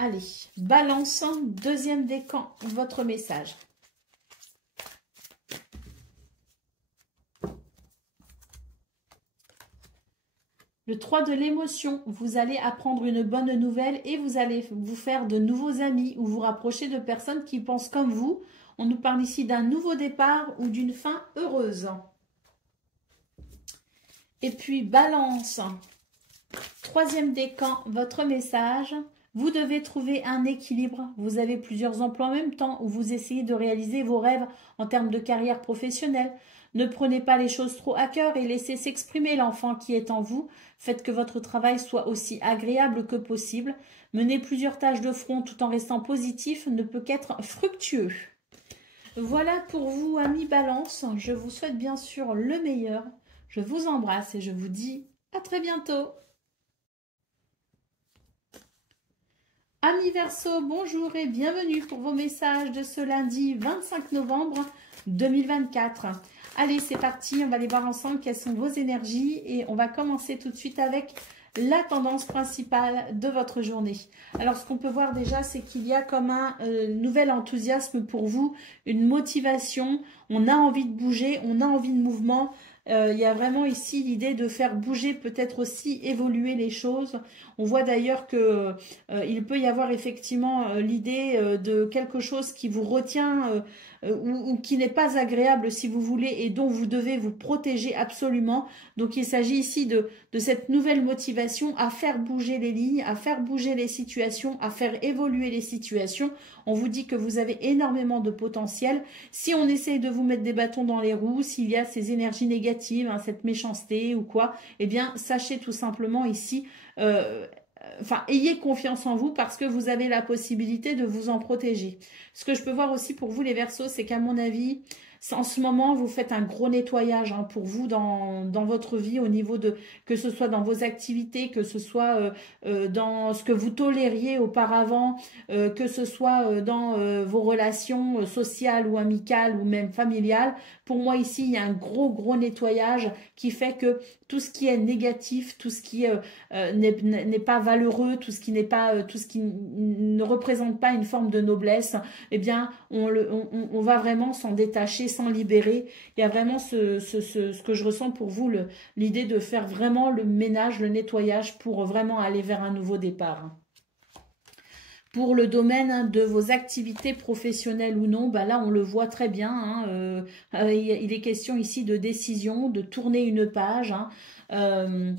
Allez, Balance, deuxième décan, votre message. Le 3 de l'émotion, vous allez apprendre une bonne nouvelle et vous allez vous faire de nouveaux amis ou vous rapprocher de personnes qui pensent comme vous. On nous parle ici d'un nouveau départ ou d'une fin heureuse. Et puis, Balance, troisième décan, votre message. Vous devez trouver un équilibre. Vous avez plusieurs emplois en même temps où vous essayez de réaliser vos rêves en termes de carrière professionnelle. Ne prenez pas les choses trop à cœur et laissez s'exprimer l'enfant qui est en vous. Faites que votre travail soit aussi agréable que possible. Mener plusieurs tâches de front tout en restant positif ne peut qu'être fructueux. Voilà pour vous, amis Balance. Je vous souhaite bien sûr le meilleur. Je vous embrasse et je vous dis à très bientôt. Amis Verseau, bonjour et bienvenue pour vos messages de ce lundi 25 novembre 2024. Allez, c'est parti, on va aller voir ensemble quelles sont vos énergies et on va commencer tout de suite avec la tendance principale de votre journée. Alors, ce qu'on peut voir déjà, c'est qu'il y a comme un nouvel enthousiasme pour vous, une motivation, on a envie de bouger, on a envie de mouvement. Il y a vraiment ici l'idée de faire bouger, peut-être aussi évoluer les choses. On voit d'ailleurs que il peut y avoir effectivement l'idée de quelque chose qui vous retient ou qui n'est pas agréable si vous voulez et dont vous devez vous protéger absolument. Donc il s'agit ici de cette nouvelle motivation à faire bouger les lignes, à faire bouger les situations, à faire évoluer les situations. On vous dit que vous avez énormément de potentiel. Si on essaye de vous mettre des bâtons dans les roues, s'il y a ces énergies négatives, hein, cette méchanceté ou quoi, eh bien, sachez tout simplement ici, ayez confiance en vous parce que vous avez la possibilité de vous en protéger. Ce que je peux voir aussi pour vous, les Verseaux, c'est qu'à mon avis, en ce moment, vous faites un gros nettoyage hein, pour vous dans votre vie au niveau de, que ce soit dans vos activités, que ce soit dans ce que vous tolériez auparavant, que ce soit dans vos relations sociales ou amicales ou même familiales. Pour moi, ici, il y a un gros nettoyage qui fait que tout ce qui est négatif, tout ce qui n'est pas valeureux, tout ce qui n'est pas, tout ce qui ne représente pas une forme de noblesse, eh bien, on va vraiment s'en détacher, s'en libérer. Il y a vraiment ce que je ressens pour vous, l'idée de faire vraiment le ménage, le nettoyage pour vraiment aller vers un nouveau départ. Pour le domaine de vos activités professionnelles ou non, bah là on le voit très bien. Hein, il est question ici de décision, de tourner une page. Hein,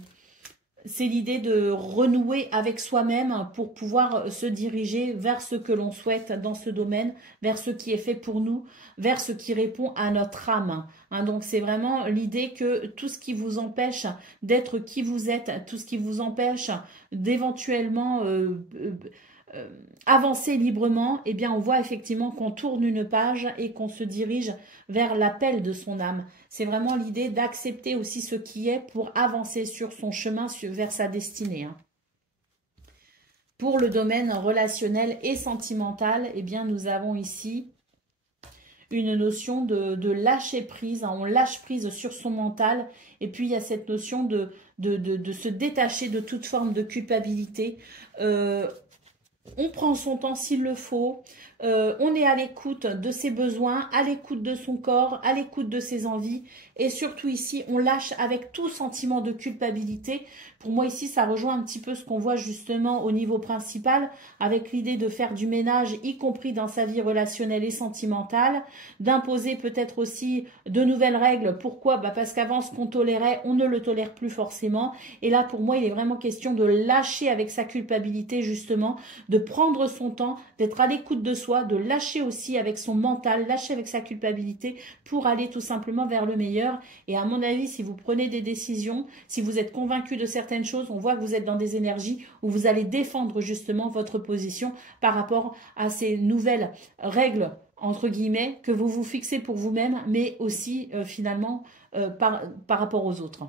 c'est l'idée de renouer avec soi-même pour pouvoir se diriger vers ce que l'on souhaite dans ce domaine, vers ce qui est fait pour nous, vers ce qui répond à notre âme. Hein, donc c'est vraiment l'idée que tout ce qui vous empêche d'être qui vous êtes, tout ce qui vous empêche d'éventuellement avancer librement, eh bien on voit effectivement qu'on tourne une page et qu'on se dirige vers l'appel de son âme. C'est vraiment l'idée d'accepter aussi ce qui est pour avancer sur son chemin vers sa destinée. Hein. Pour le domaine relationnel et sentimental, eh bien nous avons ici une notion de lâcher prise. Hein. On lâche prise sur son mental et puis il y a cette notion de se détacher de toute forme de culpabilité. On prend son temps s'il le faut, on est à l'écoute de ses besoins, à l'écoute de son corps, à l'écoute de ses envies et surtout ici, on lâche avec tout sentiment de culpabilité. Pour moi ici, ça rejoint un petit peu ce qu'on voit justement au niveau principal avec l'idée de faire du ménage, y compris dans sa vie relationnelle et sentimentale, d'imposer peut-être aussi de nouvelles règles. Pourquoi? Parce qu'avant, ce qu'on tolérait, on ne le tolère plus forcément. Et là, pour moi, il est vraiment question de lâcher avec sa culpabilité justement, de prendre son temps, d'être à l'écoute de soi, de lâcher aussi avec son mental, lâcher avec sa culpabilité pour aller tout simplement vers le meilleur. Et à mon avis, si vous prenez des décisions, si vous êtes convaincu de certaines choses, on voit que vous êtes dans des énergies où vous allez défendre justement votre position par rapport à ces nouvelles règles, entre guillemets, que vous vous fixez pour vous-même, mais aussi finalement par rapport aux autres.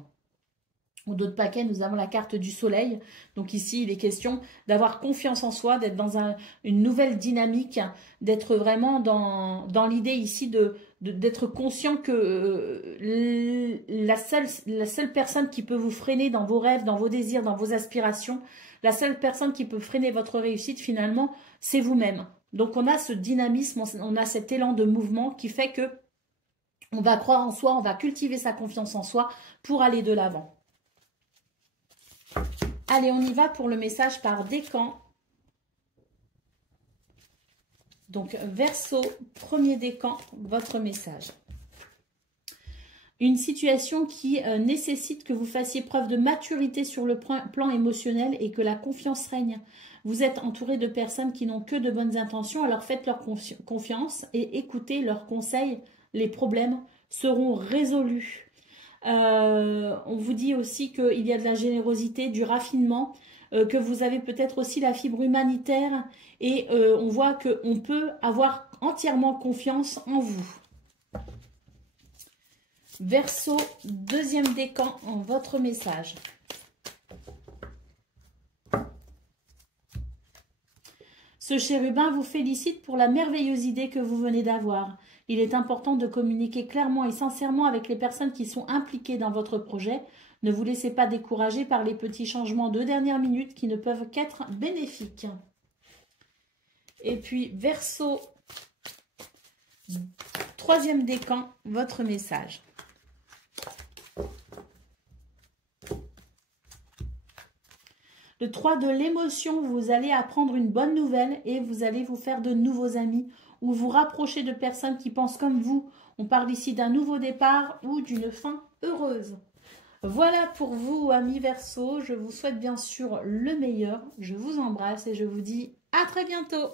Ou d'autres paquets, nous avons la carte du soleil. Donc ici, il est question d'avoir confiance en soi, d'être dans une nouvelle dynamique, d'être vraiment dans l'idée ici d'être conscient que la seule personne qui peut vous freiner dans vos rêves, dans vos désirs, dans vos aspirations, la seule personne qui peut freiner votre réussite finalement, c'est vous-même. Donc on a ce dynamisme, on a cet élan de mouvement qui fait que on va croire en soi, on va cultiver sa confiance en soi pour aller de l'avant. Allez, on y va pour le message par décan. Donc, Verseau, premier décan, votre message. Une situation qui nécessite que vous fassiez preuve de maturité sur le plan émotionnel et que la confiance règne. Vous êtes entouré de personnes qui n'ont que de bonnes intentions, alors faites leur confiance et écoutez leurs conseils. Les problèmes seront résolus. On vous dit aussi qu'il y a de la générosité, du raffinement, que vous avez peut-être aussi la fibre humanitaire et on voit qu'on peut avoir entièrement confiance en vous. Verseau, deuxième décan, en votre message. Ce chérubin vous félicite pour la merveilleuse idée que vous venez d'avoir. Il est important de communiquer clairement et sincèrement avec les personnes qui sont impliquées dans votre projet. Ne vous laissez pas décourager par les petits changements de dernière minute qui ne peuvent qu'être bénéfiques. Et puis, Verseau, troisième décan, votre message. Le 3 de l'émotion, vous allez apprendre une bonne nouvelle et vous allez vous faire de nouveaux amis ou vous rapprocher de personnes qui pensent comme vous. On parle ici d'un nouveau départ ou d'une fin heureuse. Voilà pour vous, amis Verseau. Je vous souhaite bien sûr le meilleur. Je vous embrasse et je vous dis à très bientôt.